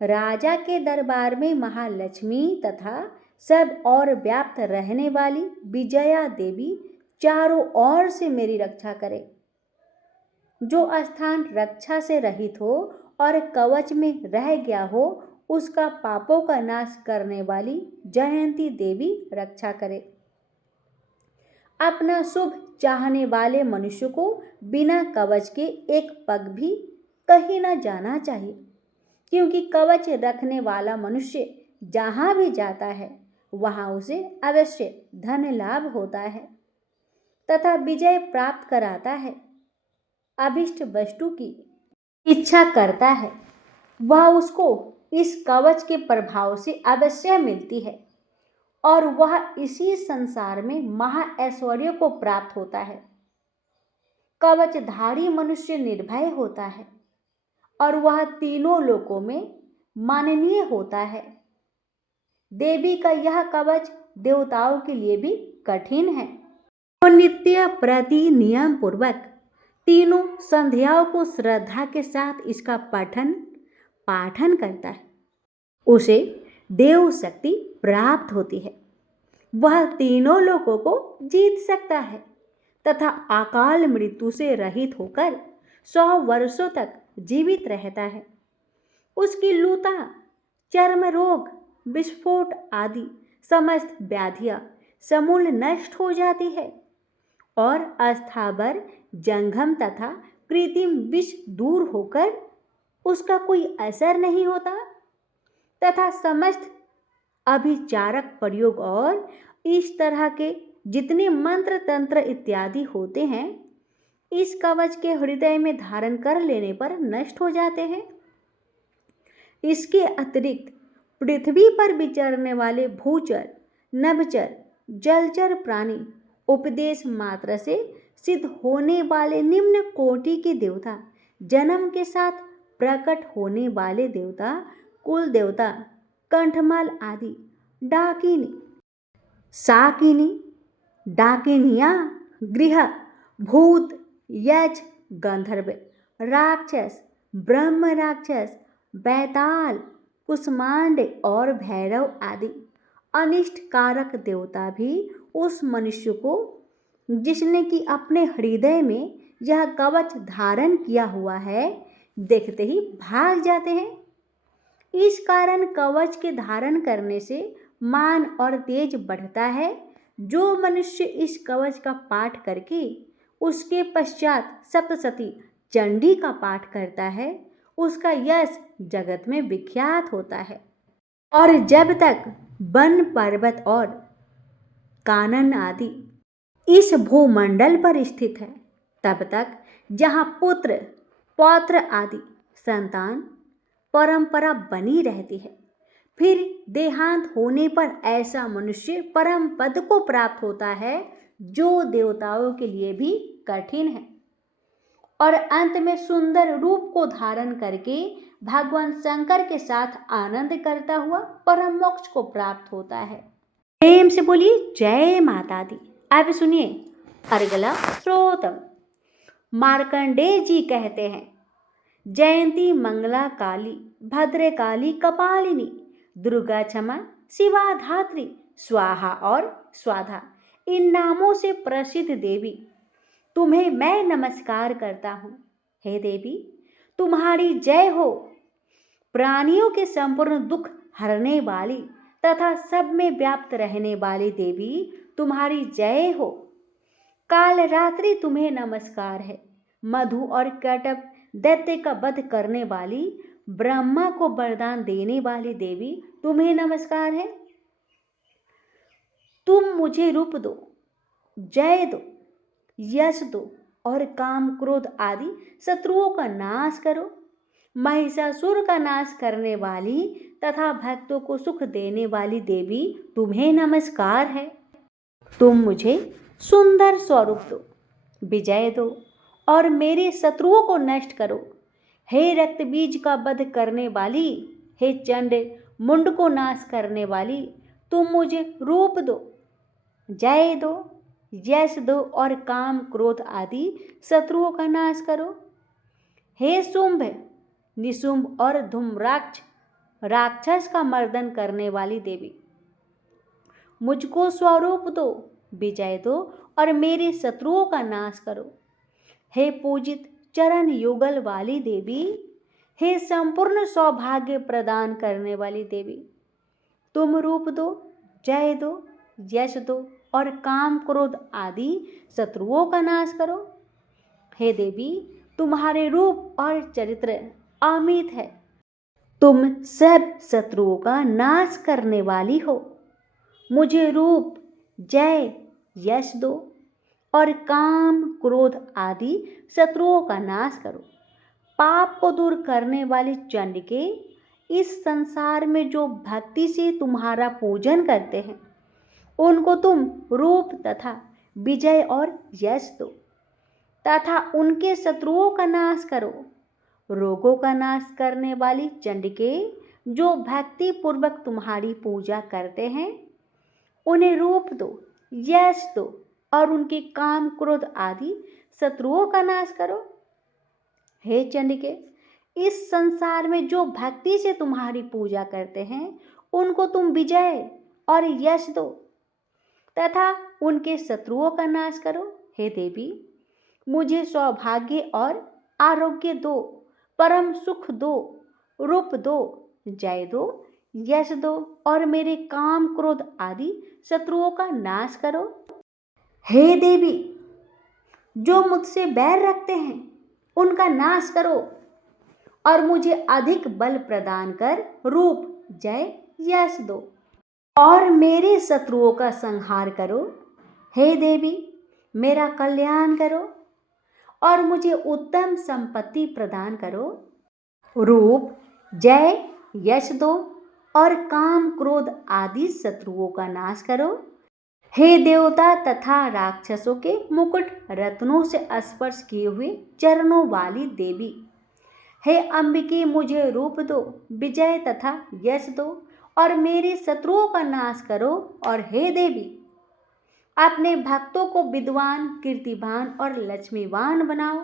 राजा के दरबार में महालक्ष्मी तथा सब और व्याप्त रहने वाली विजया देवी चारों ओर से मेरी रक्षा करे। जो स्थान रक्षा से रहित हो और कवच में रह गया हो उसका पापों का नाश करने वाली जयंती देवी रक्षा करे। अपना शुभ चाहने वाले मनुष्य को बिना कवच के एक पग भी कहीं न जाना चाहिए, क्योंकि कवच रखने वाला मनुष्य जहाँ भी जाता है वहाँ उसे अवश्य धन लाभ होता है तथा विजय प्राप्त कराता है। अभिष्ट वस्तु की इच्छा करता है वह उसको इस कवच के प्रभाव से अवश्य मिलती है और वह इसी संसार में महाऐश्वर्य को प्राप्त होता है। कवचधारी मनुष्य निर्भय होता है और वह तीनों लोकों में माननीय होता है। देवी का यह कवच देवताओं के लिए भी कठिन है। वो नित्य प्रति नियम पूर्वक तीनों संध्याओं को श्रद्धा के साथ इसका पाठन करता है उसे देव शक्ति प्राप्त होती है। वह तीनों लोगों को जीत सकता है तथा अकाल मृत्यु से रहित होकर 100 वर्षों तक जीवित रहता है। उसकी लूता, चर्म रोग, विस्फोट आदि समस्त व्याधियां समूल नष्ट हो जाती है और अस्थावर जंघम तथा कृत्रिम विष दूर होकर उसका कोई असर नहीं होता तथा समस्त अभिचारक प्रयोग और इस तरह के जितने मंत्र तंत्र इत्यादि होते हैं इस कवच के हृदय में धारण कर लेने पर नष्ट हो जाते हैं। इसके अतिरिक्त पृथ्वी पर विचरने वाले भूचर, नभचर, जलचर प्राणी, उपदेश मात्र से सिद्ध होने वाले निम्न कोटि के देवता, जन्म के साथ प्रकट होने वाले देवता, कुल देवता, कंठमाल आदि, डाकिनी, साकिनी, डाकिनिया, गृह, भूत, यक्ष, गंधर्व, राक्षस, ब्रह्म राक्षस, बैताल, कुष्मांड और भैरव आदि अनिष्ट कारक देवता भी उस मनुष्य को जिसने कि अपने हृदय में यह कवच धारण किया हुआ है देखते ही भाग जाते हैं। इस कारण कवच के धारण करने से मान और तेज बढ़ता है। जो मनुष्य इस कवच का पाठ करके उसके पश्चात सप्तशती चंडी का पाठ करता है उसका यश जगत में विख्यात होता है और जब तक वन पर्वत और कानन आदि इस भूमंडल पर स्थित है तब तक जहाँ पुत्र पौत्र आदि संतान परंपरा बनी रहती है। फिर देहांत होने पर ऐसा मनुष्य परम पद को प्राप्त होता है जो देवताओं के लिए भी कठिन है और अंत में सुंदर रूप को धारण करके भगवान शंकर के साथ आनंद करता हुआ परम मोक्ष को प्राप्त होता है। प्रेम से बोलिए जय माता दी। अब सुनिए अगला श्रोतम। मार्कंडेय जी कहते हैं, जयंती मंगला काली, भद्रे काली कपालिनी, दुर्गा क्षमा, शिवा धात्री, स्वाहा और स्वाधा, इन नामों से प्रसिद्ध देवी तुम्हें मैं नमस्कार करता हूँ। हे देवी तुम्हारी जय हो। प्राणियों के संपूर्ण दुख हरने वाली तथा सब में व्याप्त रहने वाली देवी तुम्हारी जय हो। काल रात्रि तुम्हें नमस्कार है। मधु और कटप दैत्य का वध करने वाली, ब्रह्मा को वरदान देने वाली देवी तुम्हें नमस्कार है। तुम मुझे रूप दो, जय दो, यश दो और काम क्रोध आदि शत्रुओं का नाश करो। महिषासुर का नाश करने वाली तथा भक्तों को सुख देने वाली देवी तुम्हें नमस्कार है। तुम मुझे सुंदर स्वरूप दो, विजय दो और मेरे शत्रुओं को नष्ट करो। हे रक्त बीज का वध करने वाली, हे चंड मुंड को नाश करने वाली, तुम मुझे रूप दो, जय दो, यश दो और काम क्रोध आदि शत्रुओं का नाश करो। हे शुंभ, निशुंभ और धूम्राक्ष राक्षस का मर्दन करने वाली देवी, मुझको स्वरूप दो, विजय दो और मेरे शत्रुओं का नाश करो। हे पूजित चरण युगल वाली देवी, हे संपूर्ण सौभाग्य प्रदान करने वाली देवी, तुम रूप दो, जय दो, यश दो और काम क्रोध आदि शत्रुओं का नाश करो। हे देवी, तुम्हारे रूप और चरित्र अमित है, तुम सब शत्रुओं का नाश करने वाली हो। मुझे रूप, जय, यश दो और काम क्रोध आदि शत्रुओं का नाश करो। पाप को दूर करने वाली चंडिके, इस संसार में जो भक्ति से तुम्हारा पूजन करते हैं उनको तुम रूप तथा विजय और यश दो तथा उनके शत्रुओं का नाश करो। रोगों का नाश करने वाली चंडिके, जो भक्ति पूर्वक तुम्हारी पूजा करते हैं उन्हें रूप दो, यश दो और उनके काम क्रोध आदि शत्रुओं का नाश करो। हे चंडिके, इस संसार में जो भक्ति से तुम्हारी पूजा करते हैं उनको तुम विजय और यश दो तथा उनके शत्रुओं का नाश करो। हे देवी, मुझे सौभाग्य और आरोग्य दो, परम सुख दो, रूप दो, जय दो, यश दो और मेरे काम क्रोध आदि शत्रुओं का नाश करो। हे देवी, जो मुझसे बैर रखते हैं उनका नाश करो और मुझे अधिक बल प्रदान कर रूप, जय, यश दो और मेरे शत्रुओं का संहार करो। हे देवी, मेरा कल्याण करो और मुझे उत्तम संपत्ति प्रदान करो। रूप, जय, यश दो और काम क्रोध आदि शत्रुओं का नाश करो। हे देवता तथा राक्षसों के मुकुट रत्नों से स्पर्श किए हुए चरणों वाली देवी, हे अंबिके, मुझे रूप दो, विजय तथा यश दो और मेरे शत्रुओं का नाश करो। और हे देवी, अपने भक्तों को विद्वान, कीर्तिवान और लक्ष्मीवान बनाओ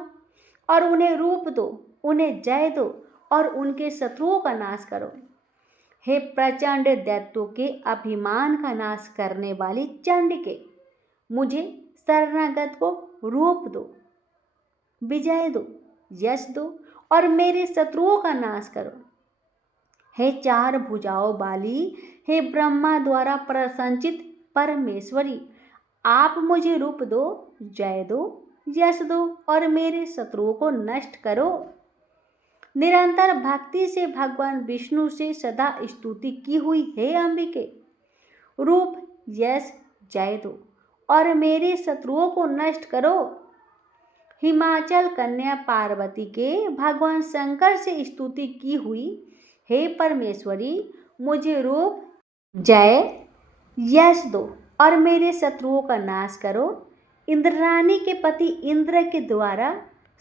और उन्हें रूप दो, उन्हें जय दो और उनके शत्रुओं का नाश करो। हे प्रचंड दैत्यों के अभिमान का नाश करने वाली चंडिके, मुझे शरणागत को रूप दो, विजय दो, यश दो और मेरे शत्रुओं का नाश करो। हे चार भुजाओं वाली, हे ब्रह्मा द्वारा प्रशंसित परमेश्वरी, आप मुझे रूप दो, जय दो, यश दो और मेरे शत्रुओं को नष्ट करो। निरंतर भक्ति से भगवान विष्णु से सदा स्तुति की हुई हे अंबिके, रूप, यश, जय दो और मेरे शत्रुओं को नष्ट करो। हिमाचल कन्या पार्वती के भगवान शंकर से स्तुति की हुई हे परमेश्वरी, मुझे रूप, जय, यश दो और मेरे शत्रुओं का नाश करो। इंद्राणी के पति इंद्र के द्वारा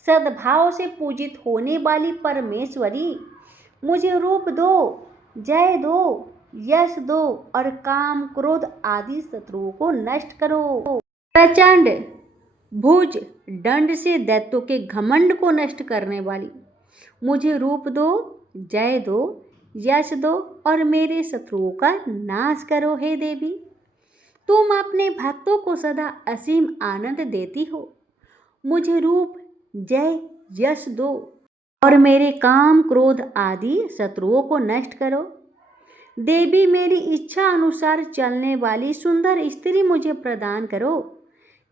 सद्भाव से पूजित होने वाली परमेश्वरी, मुझे रूप दो, जय दो, यश दो और काम क्रोध आदि शत्रुओं को नष्ट करो। प्रचंड भुज दंड से दैत्यों के घमंड को नष्ट करने वाली, मुझे रूप दो, जय दो, यश दो और मेरे शत्रुओं का नाश करो। हे देवी, तुम अपने भक्तों को सदा असीम आनंद देती हो, मुझे रूप, जय, यश दो और मेरे काम क्रोध आदि शत्रुओं को नष्ट करो। देवी, मेरी इच्छा अनुसार चलने वाली सुंदर स्त्री मुझे प्रदान करो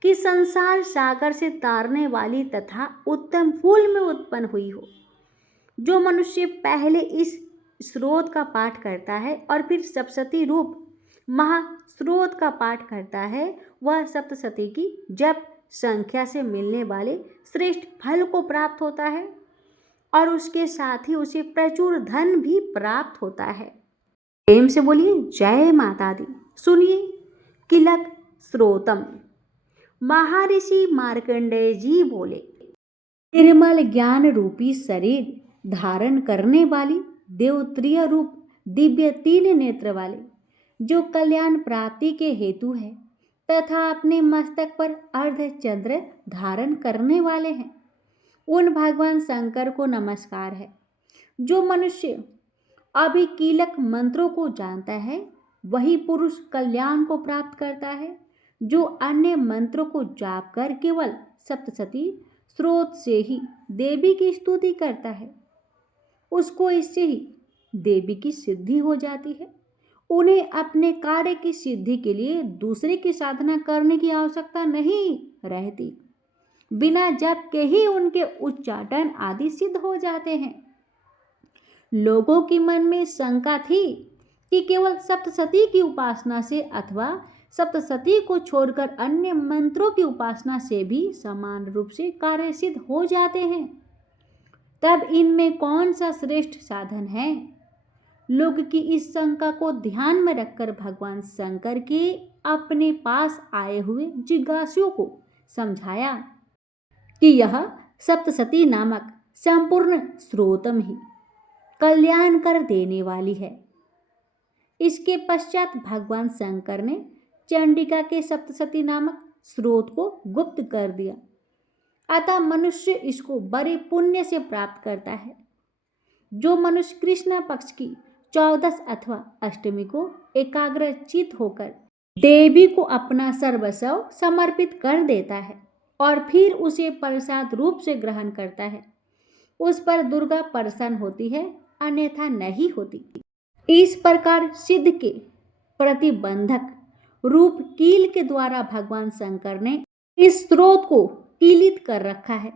कि संसार सागर से तारने वाली तथा उत्तम फूल में उत्पन्न हुई हो। जो मनुष्य पहले इस स्रोत का पाठ करता है और फिर सप्तशती रूप महास्रोत का पाठ करता है, वह सप्तशती की जप संख्या से मिलने वाले श्रेष्ठ फल को प्राप्त होता है और उसके साथ ही उसे प्रचुर धन भी प्राप्त होता है। प्रेम से बोलिए जय माता दी। सुनिए किलक स्रोतम। महर्षि मार्कंडेय जी बोले, निर्मल ज्ञान रूपी शरीर धारण करने वाली देवत्रीय रूप दिव्य 3 नेत्र वाले, जो कल्याण प्राप्ति के हेतु है तथा अपने मस्तक पर अर्धचंद्र धारण करने वाले हैं, उन भगवान शंकर को नमस्कार है। जो मनुष्य अभी कीलक मंत्रों को जानता है वही पुरुष कल्याण को प्राप्त करता है। जो अन्य मंत्रों को जाप कर केवल सप्तशती स्रोत से ही देवी की स्तुति करता है, उसको इससे ही देवी की सिद्धि हो जाती है। उन्हें अपने कार्य की सिद्धि के लिए दूसरे की साधना करने की आवश्यकता नहीं रहती। बिना जप के ही उनके उच्चाटन आदि सिद्ध हो जाते हैं। लोगों के मन में शंका थी कि केवल सप्तशती की उपासना से अथवा सप्तशती को छोड़कर अन्य मंत्रों की उपासना से भी समान रूप से कार्य सिद्ध हो जाते हैं, तब इनमें कौन सा श्रेष्ठ साधन है? लोग की इस शंका को ध्यान में रखकर भगवान शंकर के अपने पास आए हुए जिज्ञासुओं को समझाया कि यह सप्तशती नामक संपूर्ण स्रोतम ही कल्याण कर देने वाली है। इसके पश्चात भगवान शंकर ने चंडिका के सप्तशती नामक स्रोत को गुप्त कर दिया। अतः मनुष्य इसको बड़े पुण्य से प्राप्त करता है। जो मनुष्य कृष्ण पक्ष की 14 अथवा अष्टमी को एकाग्रचित होकर देवी को अपना सर्वस्व समर्पित कर देता है और फिर उसे प्रसाद रूप से ग्रहण करता है, उस पर दुर्गा प्रसन्न होती है, अन्यथा नहीं होती। इस प्रकार सिद्ध के प्रतिबंधक रूप कील के द्वारा भगवान शंकर ने इस स्रोत को कीलित कर रखा है।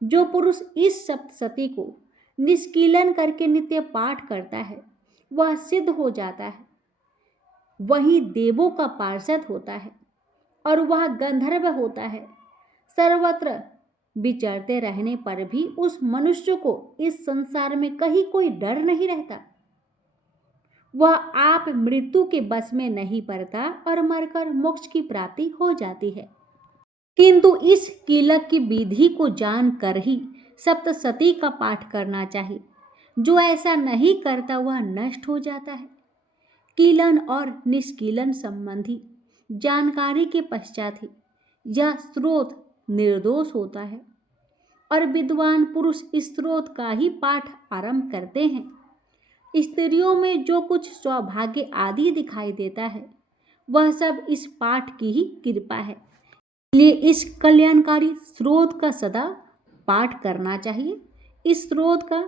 जो पुरुष इस सप्तशती को निष्कीलन करके नित्य पाठ करता है वह सिद्ध हो जाता है, वही देवों का पार्षद होता है और वह गंधर्व होता है। सर्वत्र विचरते रहने पर भी उस मनुष्य को इस संसार में कहीं कोई डर नहीं रहता। वह आप मृत्यु के बस में नहीं पड़ता और मरकर मोक्ष की प्राप्ति हो जाती है। किंतु इस कीलक की विधि को जानकर ही सप्तशती का पाठ करना चाहिए। जो ऐसा नहीं करता वह नष्ट हो जाता है। कीलन और निष्कीलन संबंधी जानकारी के पश्चात ही यह स्रोत निर्दोष होता है और विद्वान पुरुष इस स्रोत का ही पाठ आरंभ करते हैं। स्त्रियों में जो कुछ सौभाग्य आदि दिखाई देता है वह सब इस पाठ की ही कृपा है। इसलिए इस कल्याणकारी स्रोत का सदा पाठ करना चाहिए। इस स्रोत का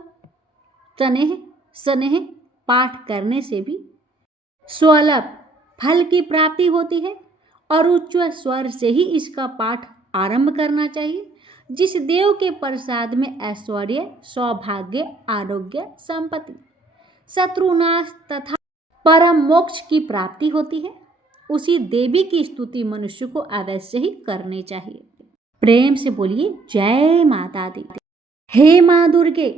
स्नेह पाठ करने से भी स्वल्प फल की प्राप्ति होती है और उच्च स्वर से ही इसका पाठ आरंभ करना चाहिए। जिस देव के प्रसाद में ऐश्वर्य, सौभाग्य, आरोग्य, संपत्ति, शत्रुनाश तथा परम मोक्ष की प्राप्ति होती है, उसी देवी की स्तुति मनुष्य को अवश्य ही करनी चाहिए। प्रेम से बोलिए जय माता दी। हे माँ दुर्गे,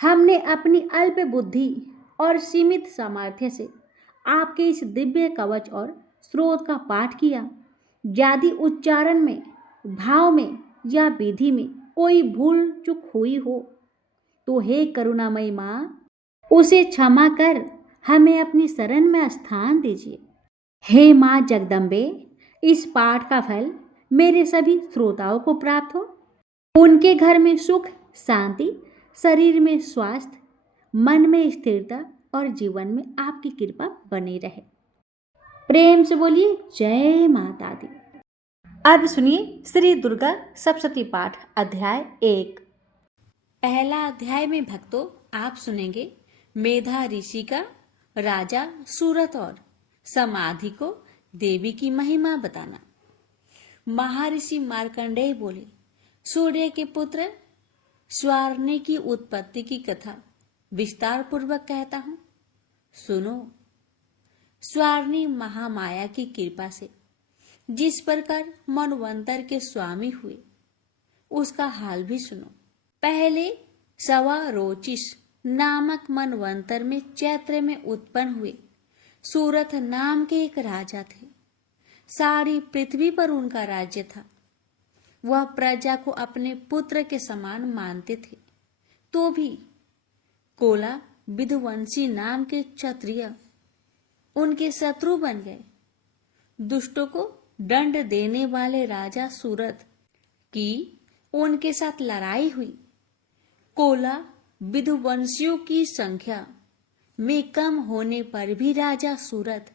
हमने अपनी अल्प बुद्धि और सीमित सामर्थ्य से आपके इस दिव्य कवच और स्रोत का पाठ किया। यदि उच्चारण में, भाव में या विधि में कोई भूल चूक हुई हो तो हे करुणामयी माँ, उसे क्षमा कर हमें अपनी शरण में स्थान दीजिए। हे माँ जगदम्बे, इस पाठ का फल मेरे सभी श्रोताओं को प्राप्त हो। उनके घर में सुख, शांति, शरीर में स्वास्थ्य, मन में स्थिरता और जीवन में आपकी कृपा बनी रहे। प्रेम से बोलिए जय माता दी। अब सुनिए श्री दुर्गा सप्तशती पाठ अध्याय 1। पहला अध्याय में भक्तों आप सुनेंगे मेधा ऋषि का राजा सूरत और समाधि को देवी की महिमा बताना। महर्षि मार्कंडेय बोले, सूर्य के पुत्र स्वार्णी की उत्पत्ति की कथा विस्तार पूर्वक कहता हूं, सुनो। स्वार्णी महामाया की कृपा से जिस प्रकार मनवंतर के स्वामी हुए उसका हाल भी सुनो। पहले सवा रोचिस नामक मनवंतर में चैत्र में उत्पन्न हुए सूरत नाम के एक राजा थे। सारी पृथ्वी पर उनका राज्य था। वह प्रजा को अपने पुत्र के समान मानते थे। तो भी कोला विधुवंशी नाम के क्षत्रिय उनके शत्रु बन गए। दुष्टों को दंड देने वाले राजा सूरत की उनके साथ लड़ाई हुई। कोला विधुवंशियों की संख्या में कम होने पर भी राजा सूरत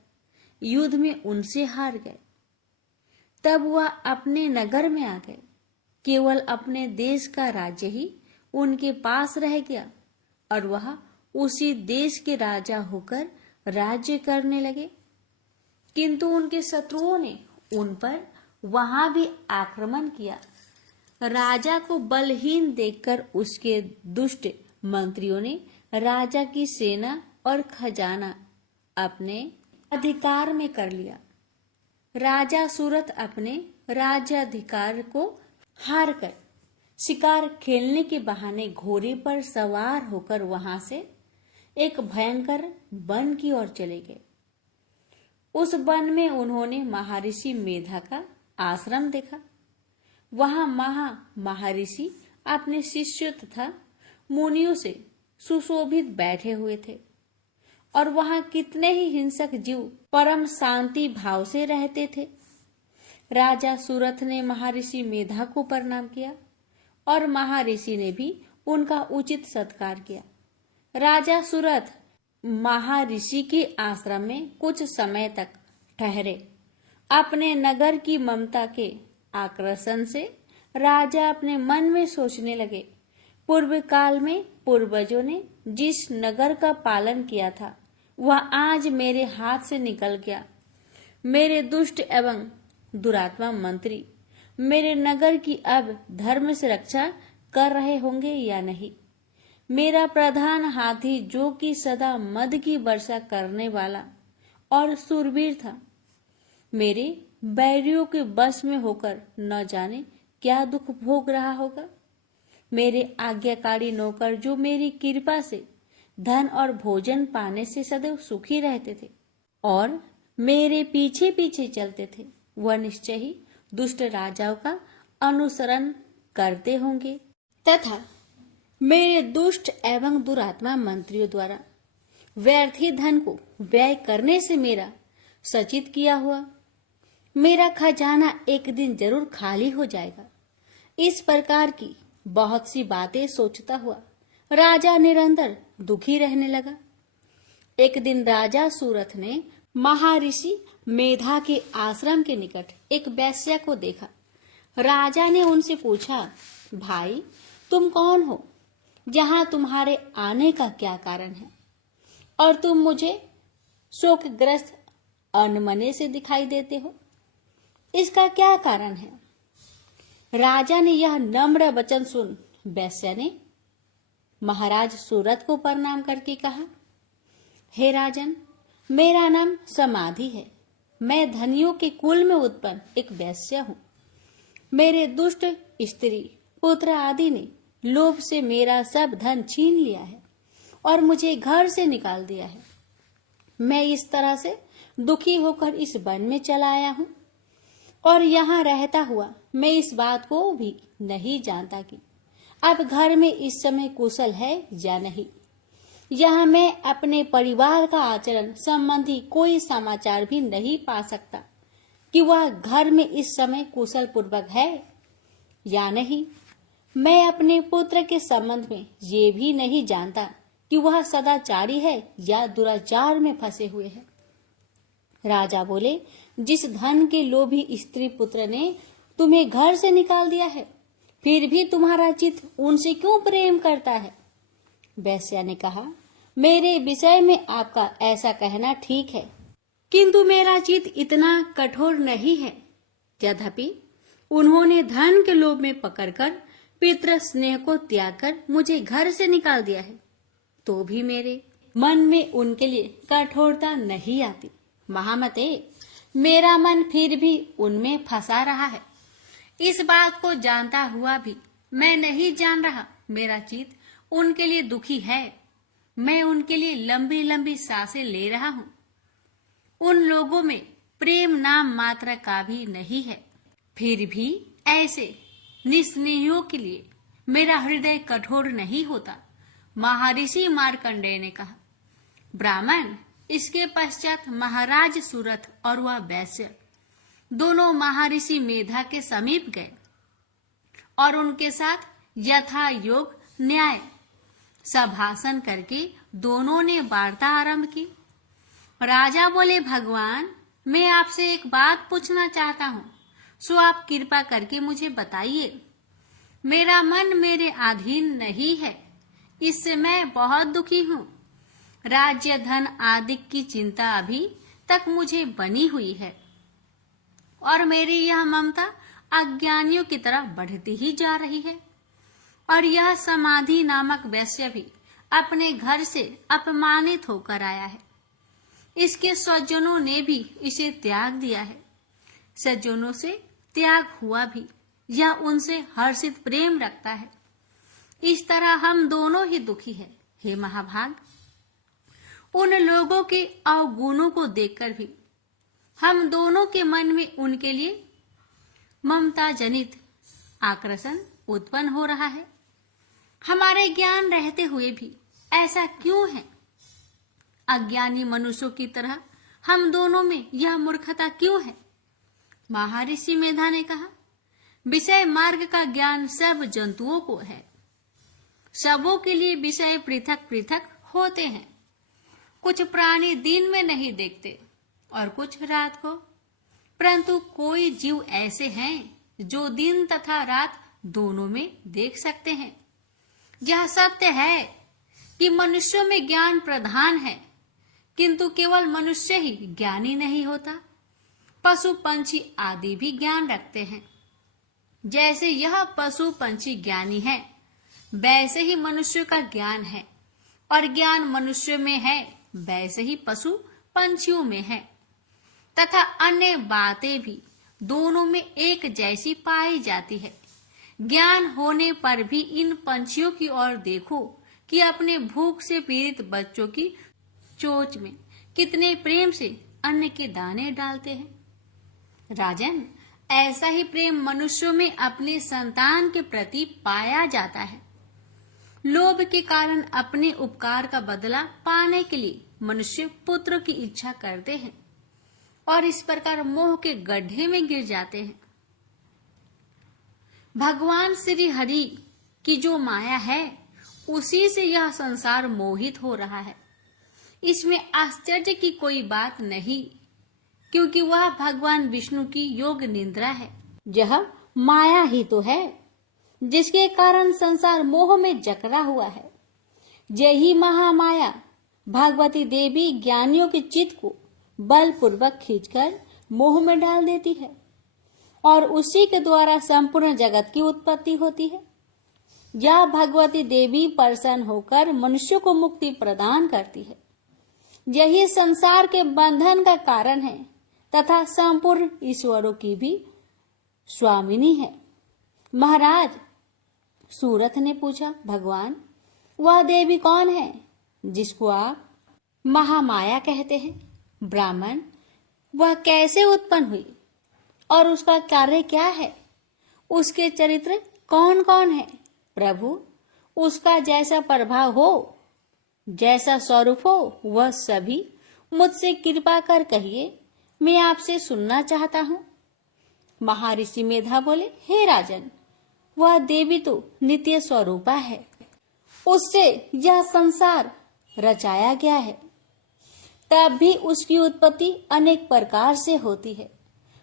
युद्ध में उनसे हार गए। तब वह अपने नगर में आ गए। केवल अपने देश का राज्य ही उनके पास रह गया और वह उसी देश के राजा होकर राज्य करने लगे। किंतु उनके शत्रुओं ने उन पर वहां भी आक्रमण किया। राजा को बलहीन देखकर उसके दुष्ट मंत्रियों ने राजा की सेना और खजाना अपने अधिकार में कर लिया। राजा सूरत अपने राज्याधिकार को हार कर शिकार खेलने के बहाने घोड़े पर सवार होकर वहां से एक भयंकर वन की ओर चले गए। उस वन में उन्होंने महर्षि मेधा का आश्रम देखा। वहां महर्षि अपने शिष्यों तथा मुनियों से सुशोभित बैठे हुए थे और वहां कितने ही हिंसक जीव परम शांति भाव से रहते थे। राजा सूरत ने महर्षि मेधा को प्रणाम किया और महर्षि ने भी उनका उचित सत्कार किया। राजा सूरत महर्षि के आश्रम में कुछ समय तक ठहरे। अपने नगर की ममता के आकर्षण से राजा अपने मन में सोचने लगे, पूर्व काल में पूर्वजों ने जिस नगर का पालन किया था वह आज मेरे हाथ से निकल गया। मेरे दुष्ट एवं दुरात्मा मंत्री मेरे नगर की अब धर्म से रक्षा कर रहे होंगे या नहीं। मेरा प्रधान हाथी जो कि सदा मद की वर्षा करने वाला और शूरवीर था, मेरे बैरियों के बस में होकर न जाने क्या दुख भोग रहा होगा। मेरे आज्ञाकारी नौकर जो मेरी कृपा से धन और भोजन पाने से सदैव सुखी रहते थे और मेरे पीछे पीछे चलते थे, वह निश्चय ही दुष्ट राजाओं का अनुसरण करते होंगे तथा मेरे दुष्ट एवं दुरात्मा मंत्रियों द्वारा व्यर्थी धन को व्यय करने से मेरा सचित किया हुआ मेरा खजाना एक दिन जरूर खाली हो जाएगा। इस प्रकार की बहुत सी बातें सोचता हुआ राजा निरंतर दुखी रहने लगा। एक दिन राजा सूरत ने महर्षि मेधा के आश्रम के निकट एक वेश्या को देखा। राजा ने उनसे पूछा, भाई तुम कौन हो? यहाँ तुम्हारे आने का क्या कारण है और तुम मुझे शोकग्रस्त अनमने से दिखाई देते हो, इसका क्या कारण है? राजा ने यह नम्र वचन सुन वेश्या ने महाराज सूरत को प्रणाम करके कहा, हे राजन, मेरा नाम समाधि है। मैं धनियों के कुल में उत्पन्न एक वेश्या हूँ। मेरे दुष्ट स्त्री पुत्र आदि ने लोभ से मेरा सब धन छीन लिया है और मुझे घर से निकाल दिया है। मैं इस तरह से दुखी होकर इस वन में चला आया हूँ और यहाँ रहता हुआ मैं इस बात को भी नहीं जानता कि अब घर में इस समय कुशल है या नहीं। यहाँ मैं अपने परिवार का आचरण संबंधी कोई समाचार भी नहीं पा सकता कि वह घर में इस समय कुशल पूर्वक है या नहीं। मैं अपने पुत्र के संबंध में ये भी नहीं जानता कि वह सदाचारी है या दुराचार में फंसे हुए है। राजा बोले, जिस धन के लोभी स्त्री पुत्र ने तुम्हें घर से निकाल दिया है, फिर भी तुम्हारा चित्त उनसे क्यों प्रेम करता है? वेश्या ने कहा, मेरे विषय में आपका ऐसा कहना ठीक है, किंतु मेरा चित्त इतना कठोर नहीं है। यद्यपि उन्होंने धन के लोभ में पकड़कर पितृ स्नेह को त्याग कर मुझे घर से निकाल दिया है, तो भी मेरे मन में उनके लिए कठोरता नहीं आती। महामते, मेरा मन फिर भी उनमें फंसा रहा है। इस बात को जानता हुआ भी मैं नहीं जान रहा मेरा चित्त उनके लिए दुखी है। मैं उनके लिए लंबी लंबी सांसें ले रहा हूँ। उन लोगों में प्रेम नाम मात्र का भी नहीं है। फिर भी ऐसे निस्नेहियों के लिए मेरा हृदय कठोर नहीं होता। महर्षि मार्कंडेय ने कहा। ब्राह्मण इसके पश्चात महाराज सुरथ और वह वैश्य दोनों महर्षि मेधा के समीप गए और उनके साथ यथा योग न्याय सभाषण करके दोनों ने वार्ता आरंभ की। राजा बोले, भगवान, मैं आपसे एक बात पूछना चाहता हूँ, सो आप कृपा करके मुझे बताइए। मेरा मन मेरे अधीन नहीं है, इससे मैं बहुत दुखी हूँ। राज्य धन आदि की चिंता अभी तक मुझे बनी हुई है और मेरी यह ममता अज्ञानियों की तरह बढ़ती ही जा रही है। और यह समाधि नामक वैश्य भी अपने घर से अपमानित होकर आया है। इसके स्वजनों ने भी इसे त्याग दिया है। सज्जनों से त्याग हुआ भी यह उनसे हर्षित प्रेम रखता है। इस तरह हम दोनों ही दुखी हैं। हे महाभाग, उन लोगों के अवगुणों को देखकर भी हम दोनों के मन में उनके लिए ममता जनित आकर्षण उत्पन्न हो रहा है। हमारे ज्ञान रहते हुए भी ऐसा क्यों है? अज्ञानी मनुष्यों की तरह हम दोनों में यह मूर्खता क्यों है? महर्षि मेधा ने कहा, विषय मार्ग का ज्ञान सब जंतुओं को है। सबों के लिए विषय पृथक पृथक होते हैं। कुछ प्राणी दिन में नहीं देखते और कुछ रात को, परंतु कोई जीव ऐसे हैं जो दिन तथा रात दोनों में देख सकते हैं। यह सत्य है कि मनुष्यों में ज्ञान प्रधान है, किंतु केवल मनुष्य ही ज्ञानी नहीं होता। पशु पंछी आदि भी ज्ञान रखते हैं। जैसे यह पशु पंछी ज्ञानी है, वैसे ही मनुष्य का ज्ञान है, और ज्ञान मनुष्य में है वैसे ही पशु पंछियों में है, तथा अन्य बातें भी दोनों में एक जैसी पाई जाती है। ज्ञान होने पर भी इन पंछियों की ओर देखो कि अपने भूख से पीड़ित बच्चों की चोंच में कितने प्रेम से अन्न के दाने डालते हैं। राजन, ऐसा ही प्रेम मनुष्यों में अपने संतान के प्रति पाया जाता है। लोभ के कारण अपने उपकार का बदला पाने के लिए मनुष्य पुत्र की इच्छा करते हैं और इस प्रकार मोह के गड्ढे में गिर जाते हैं। भगवान श्री हरि की जो माया है, उसी से यह संसार मोहित हो रहा है। इसमें आश्चर्य की कोई बात नहीं, क्योंकि वह भगवान विष्णु की योग निद्रा है। यह माया ही तो है जिसके कारण संसार मोह में जकड़ा हुआ है। यही महामाया भगवती देवी ज्ञानियों के चित्त को बलपूर्वक खींचकर मोह में डाल देती है और उसी के द्वारा संपूर्ण जगत की उत्पत्ति होती है। यह भगवती देवी प्रसन्न होकर मनुष्य को मुक्ति प्रदान करती है। यही संसार के बंधन का कारण है तथा संपूर्ण ईश्वरों की भी स्वामिनी है। महाराज, सूरथ ने पूछा, भगवान, वह देवी कौन है जिसको आप महामाया कहते हैं? ब्राह्मण, वह कैसे उत्पन्न हुई और उसका कार्य क्या है? उसके चरित्र कौन कौन है? प्रभु, उसका जैसा प्रभाव हो, जैसा स्वरूप हो, वह सभी मुझसे कृपा कर कहिए, मैं आपसे सुनना चाहता हूँ। महर्षि मेधा बोले, हे राजन, वह देवी तो नित्य स्वरूपा है। उससे यह संसार रचाया गया है। तब भी उसकी उत्पत्ति अनेक प्रकार से होती है।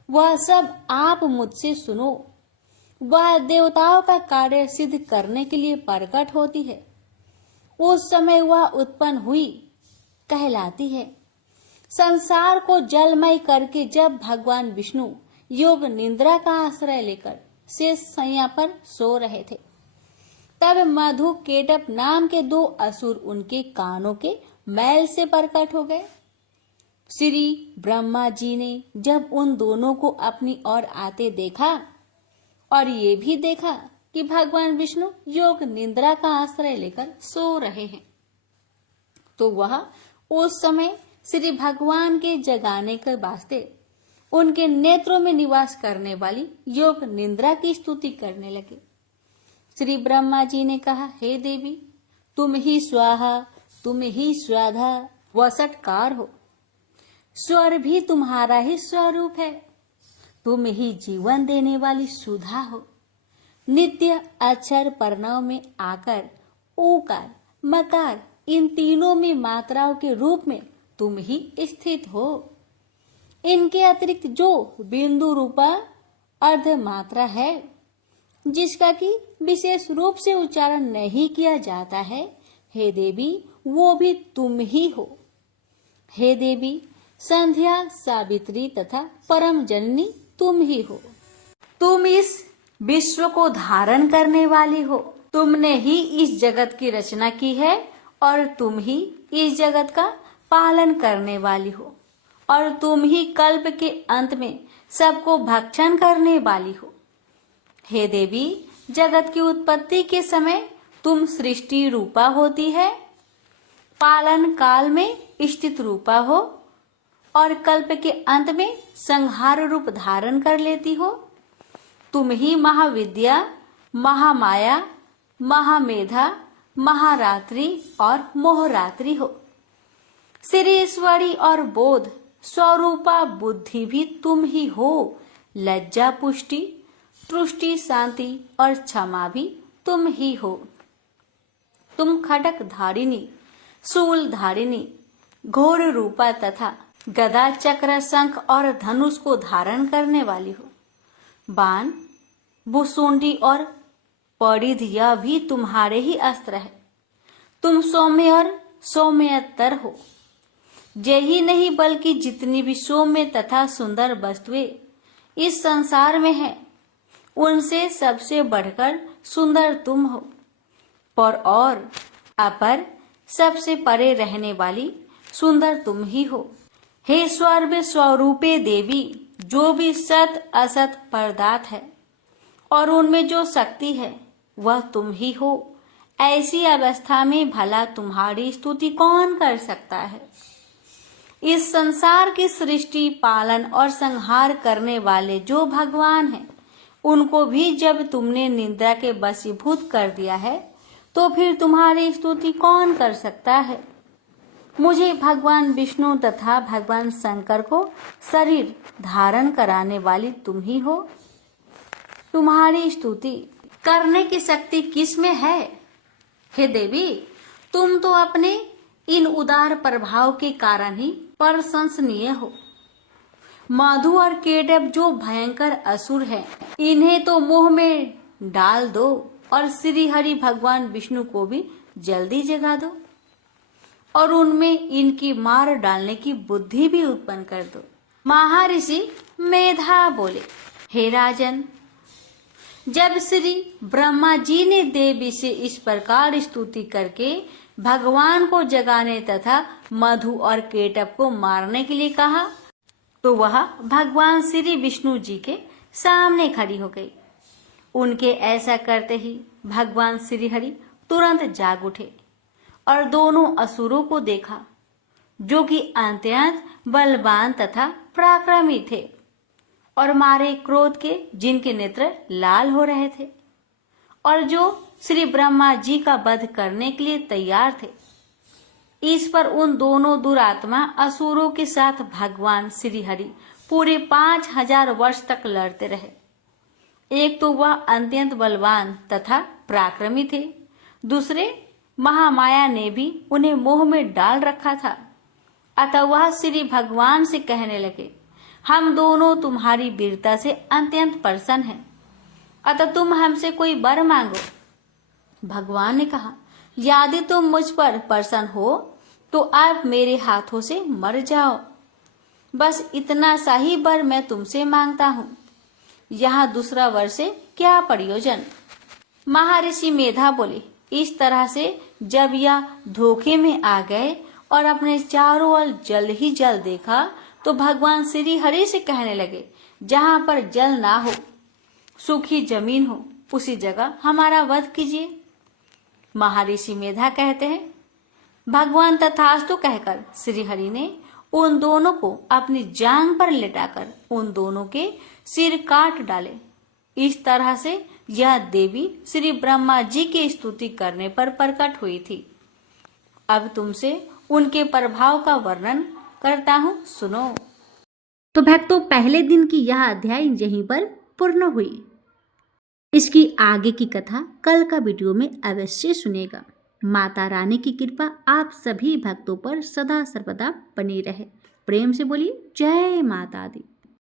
वह सब आप मुझसे सुनो। वह देवताओं का कार्य सिद्ध करने के लिए प्रकट होती है। उस समय वह उत्पन्न हुई कहलाती है। संसार को जलमय करके जब भगवान विष्णु योग निद्रा का आश्रय लेकर शेष शैया पर सो रहे थे, तब मधु केटप नाम के 2 असुर उनके कानों के मैल से प्रकट हो गए। श्री ब्रह्मा जी ने जब उन दोनों को अपनी ओर आते देखा और ये भी देखा कि भगवान विष्णु योग निद्रा का आश्रय लेकर सो रहे हैं, तो वह उस समय श्री भगवान के जगाने के वास्ते उनके नेत्रों में निवास करने वाली योग निद्रा की स्तुति करने लगे। श्री ब्रह्मा जी ने कहा, हे देवी, तुम ही स्वाहा, तुम ही स्वाधा वसटकार हो। स्वर भी तुम्हारा ही स्वरूप है। तुम ही जीवन देने वाली सुधा हो। नित्य अक्षर प्रणव में आकर ओकार, मकार इन तीनों में मात्राओं के रूप में तुम ही स्थित हो। इनके अतिरिक्त जो बिंदु रूपा अर्ध मात्रा है, जिसका कि विशेष रूप से उच्चारण नहीं किया जाता है, हे देवी, वो भी तुम ही हो। हे देवी, संध्या, सावित्री तथा परम जननी तुम ही हो। तुम इस विश्व को धारण करने वाली हो। तुमने ही इस जगत की रचना की है और तुम ही इस जगत का पालन करने वाली हो और तुम ही कल्प के अंत में सबको भक्षण करने वाली हो। हे देवी, जगत की उत्पत्ति के समय तुम सृष्टि रूपा होती है, पालन काल में स्थित रूपा हो और कल्प के अंत में संहार रूप धारण कर लेती हो। तुम ही महाविद्या, महामाया, महामेधा, महारात्रि और मोहरात्रि हो। श्रेयस्वरी और बोध, स्वरूपा बुद्धि भी तुम ही हो। लज्जा, पुष्टि, तुष्टि, शांति और क्षमा भी तुम ही हो। तुम खड्ग धारिणी, शूल धारिणी, घोर रूपा तथा गदा, चक्र, शंख और धनुष को धारण करने वाली हो। बाण, भुसुंडी और परिध यह भी तुम्हारे ही अस्त्र है। तुम सौम्य और सौम्यतर हो। यही नहीं बल्कि जितनी भी सौम्य तथा सुंदर वस्तुएं इस संसार में है, उनसे सबसे बढ़कर सुंदर तुम हो। पर और अपर सबसे परे रहने वाली सुंदर तुम ही हो। हे सर्व स्वरूपे देवी, जो भी सत असत पदार्थ है और उनमें जो शक्ति है वह तुम ही हो। ऐसी अवस्था में भला तुम्हारी स्तुति कौन कर सकता है। इस संसार की सृष्टि, पालन और संहार करने वाले जो भगवान हैं, उनको भी जब तुमने निंदा के वशीभूत कर दिया है, तो फिर तुम्हारी स्तुति कौन कर सकता है। मुझे भगवान विष्णु तथा भगवान शंकर को शरीर धारण कराने वाली तुम ही हो। तुम्हारी स्तुति करने की शक्ति किस में है। हे देवी, तुम तो अपने इन उदार प्रभाव के कारण ही प्रशंसनीय हो। मधु और केटव जो भयंकर असुर हैं, इन्हें तो मोह में डाल दो और श्री हरि भगवान विष्णु को भी जल्दी जगा दो और उनमें इनकी मार डालने की बुद्धि भी उत्पन्न कर दो। महर्षि मेधा बोले, हे राजन, जब श्री ब्रह्मा जी ने देवी से इस प्रकार स्तुति करके भगवान को जगाने तथा मधु और केटव को मारने के लिए कहा, तो वह भगवान श्री विष्णु जी के सामने खड़ी हो गई। उनके ऐसा करते ही भगवान श्री हरि तुरंत जाग उठे और दोनों असुरों को देखा, जो कि अत्यंत बलवान तथा पराक्रमी थे और मारे क्रोध के जिनके नेत्र लाल हो रहे थे और जो श्री ब्रह्मा जी का वध करने के लिए तैयार थे। इस पर उन दोनों दुरात्मा असुरों के साथ भगवान श्री हरि पूरे 5000 वर्ष तक लड़ते रहे। एक तो वह अत्यंत बलवान तथा पराक्रमी थे, दूसरे महामाया ने भी उन्हें मोह में डाल रखा था। अतः वह श्री भगवान से कहने लगे, हम दोनों तुम्हारी वीरता से अत्यंत प्रसन्न हैं, अतः तुम हमसे कोई वर मांगो। भगवान ने कहा, यदि तुम मुझ पर प्रसन्न हो तो आप मेरे हाथों से मर जाओ। बस इतना सा ही वर मैं तुमसे मांगता हूँ। यहाँ दूसरा वर से क्या प्रयोजन। महर्षि मेधा बोले, इस तरह से जब यह धोखे में आ गए और अपने चारों ओर जल ही जल देखा, तो भगवान श्री हरि से कहने लगे, जहाँ पर जल ना हो, सूखी जमीन हो, उसी जगह हमारा वध कीजिए। महर्षि मेधा कहते हैं, भगवान तथास्तु कहकर श्री हरि ने उन दोनों को अपनी जांग पर लेटाकर उन दोनों के सिर काट डाले। इस तरह से यह देवी श्री ब्रह्मा जी की स्तुति करने पर प्रकट हुई थी। अब तुमसे उनके प्रभाव का वर्णन करता हूँ, सुनो। तो भक्तों, पहले दिन की यह अध्याय यहीं पर पूर्ण हुई। इसकी आगे की कथा कल का वीडियो में अवश्य सुनेगा। माता रानी की कृपा आप सभी भक्तों पर सदा सर्वदा बनी रहे। प्रेम से बोलिए जय माता दी।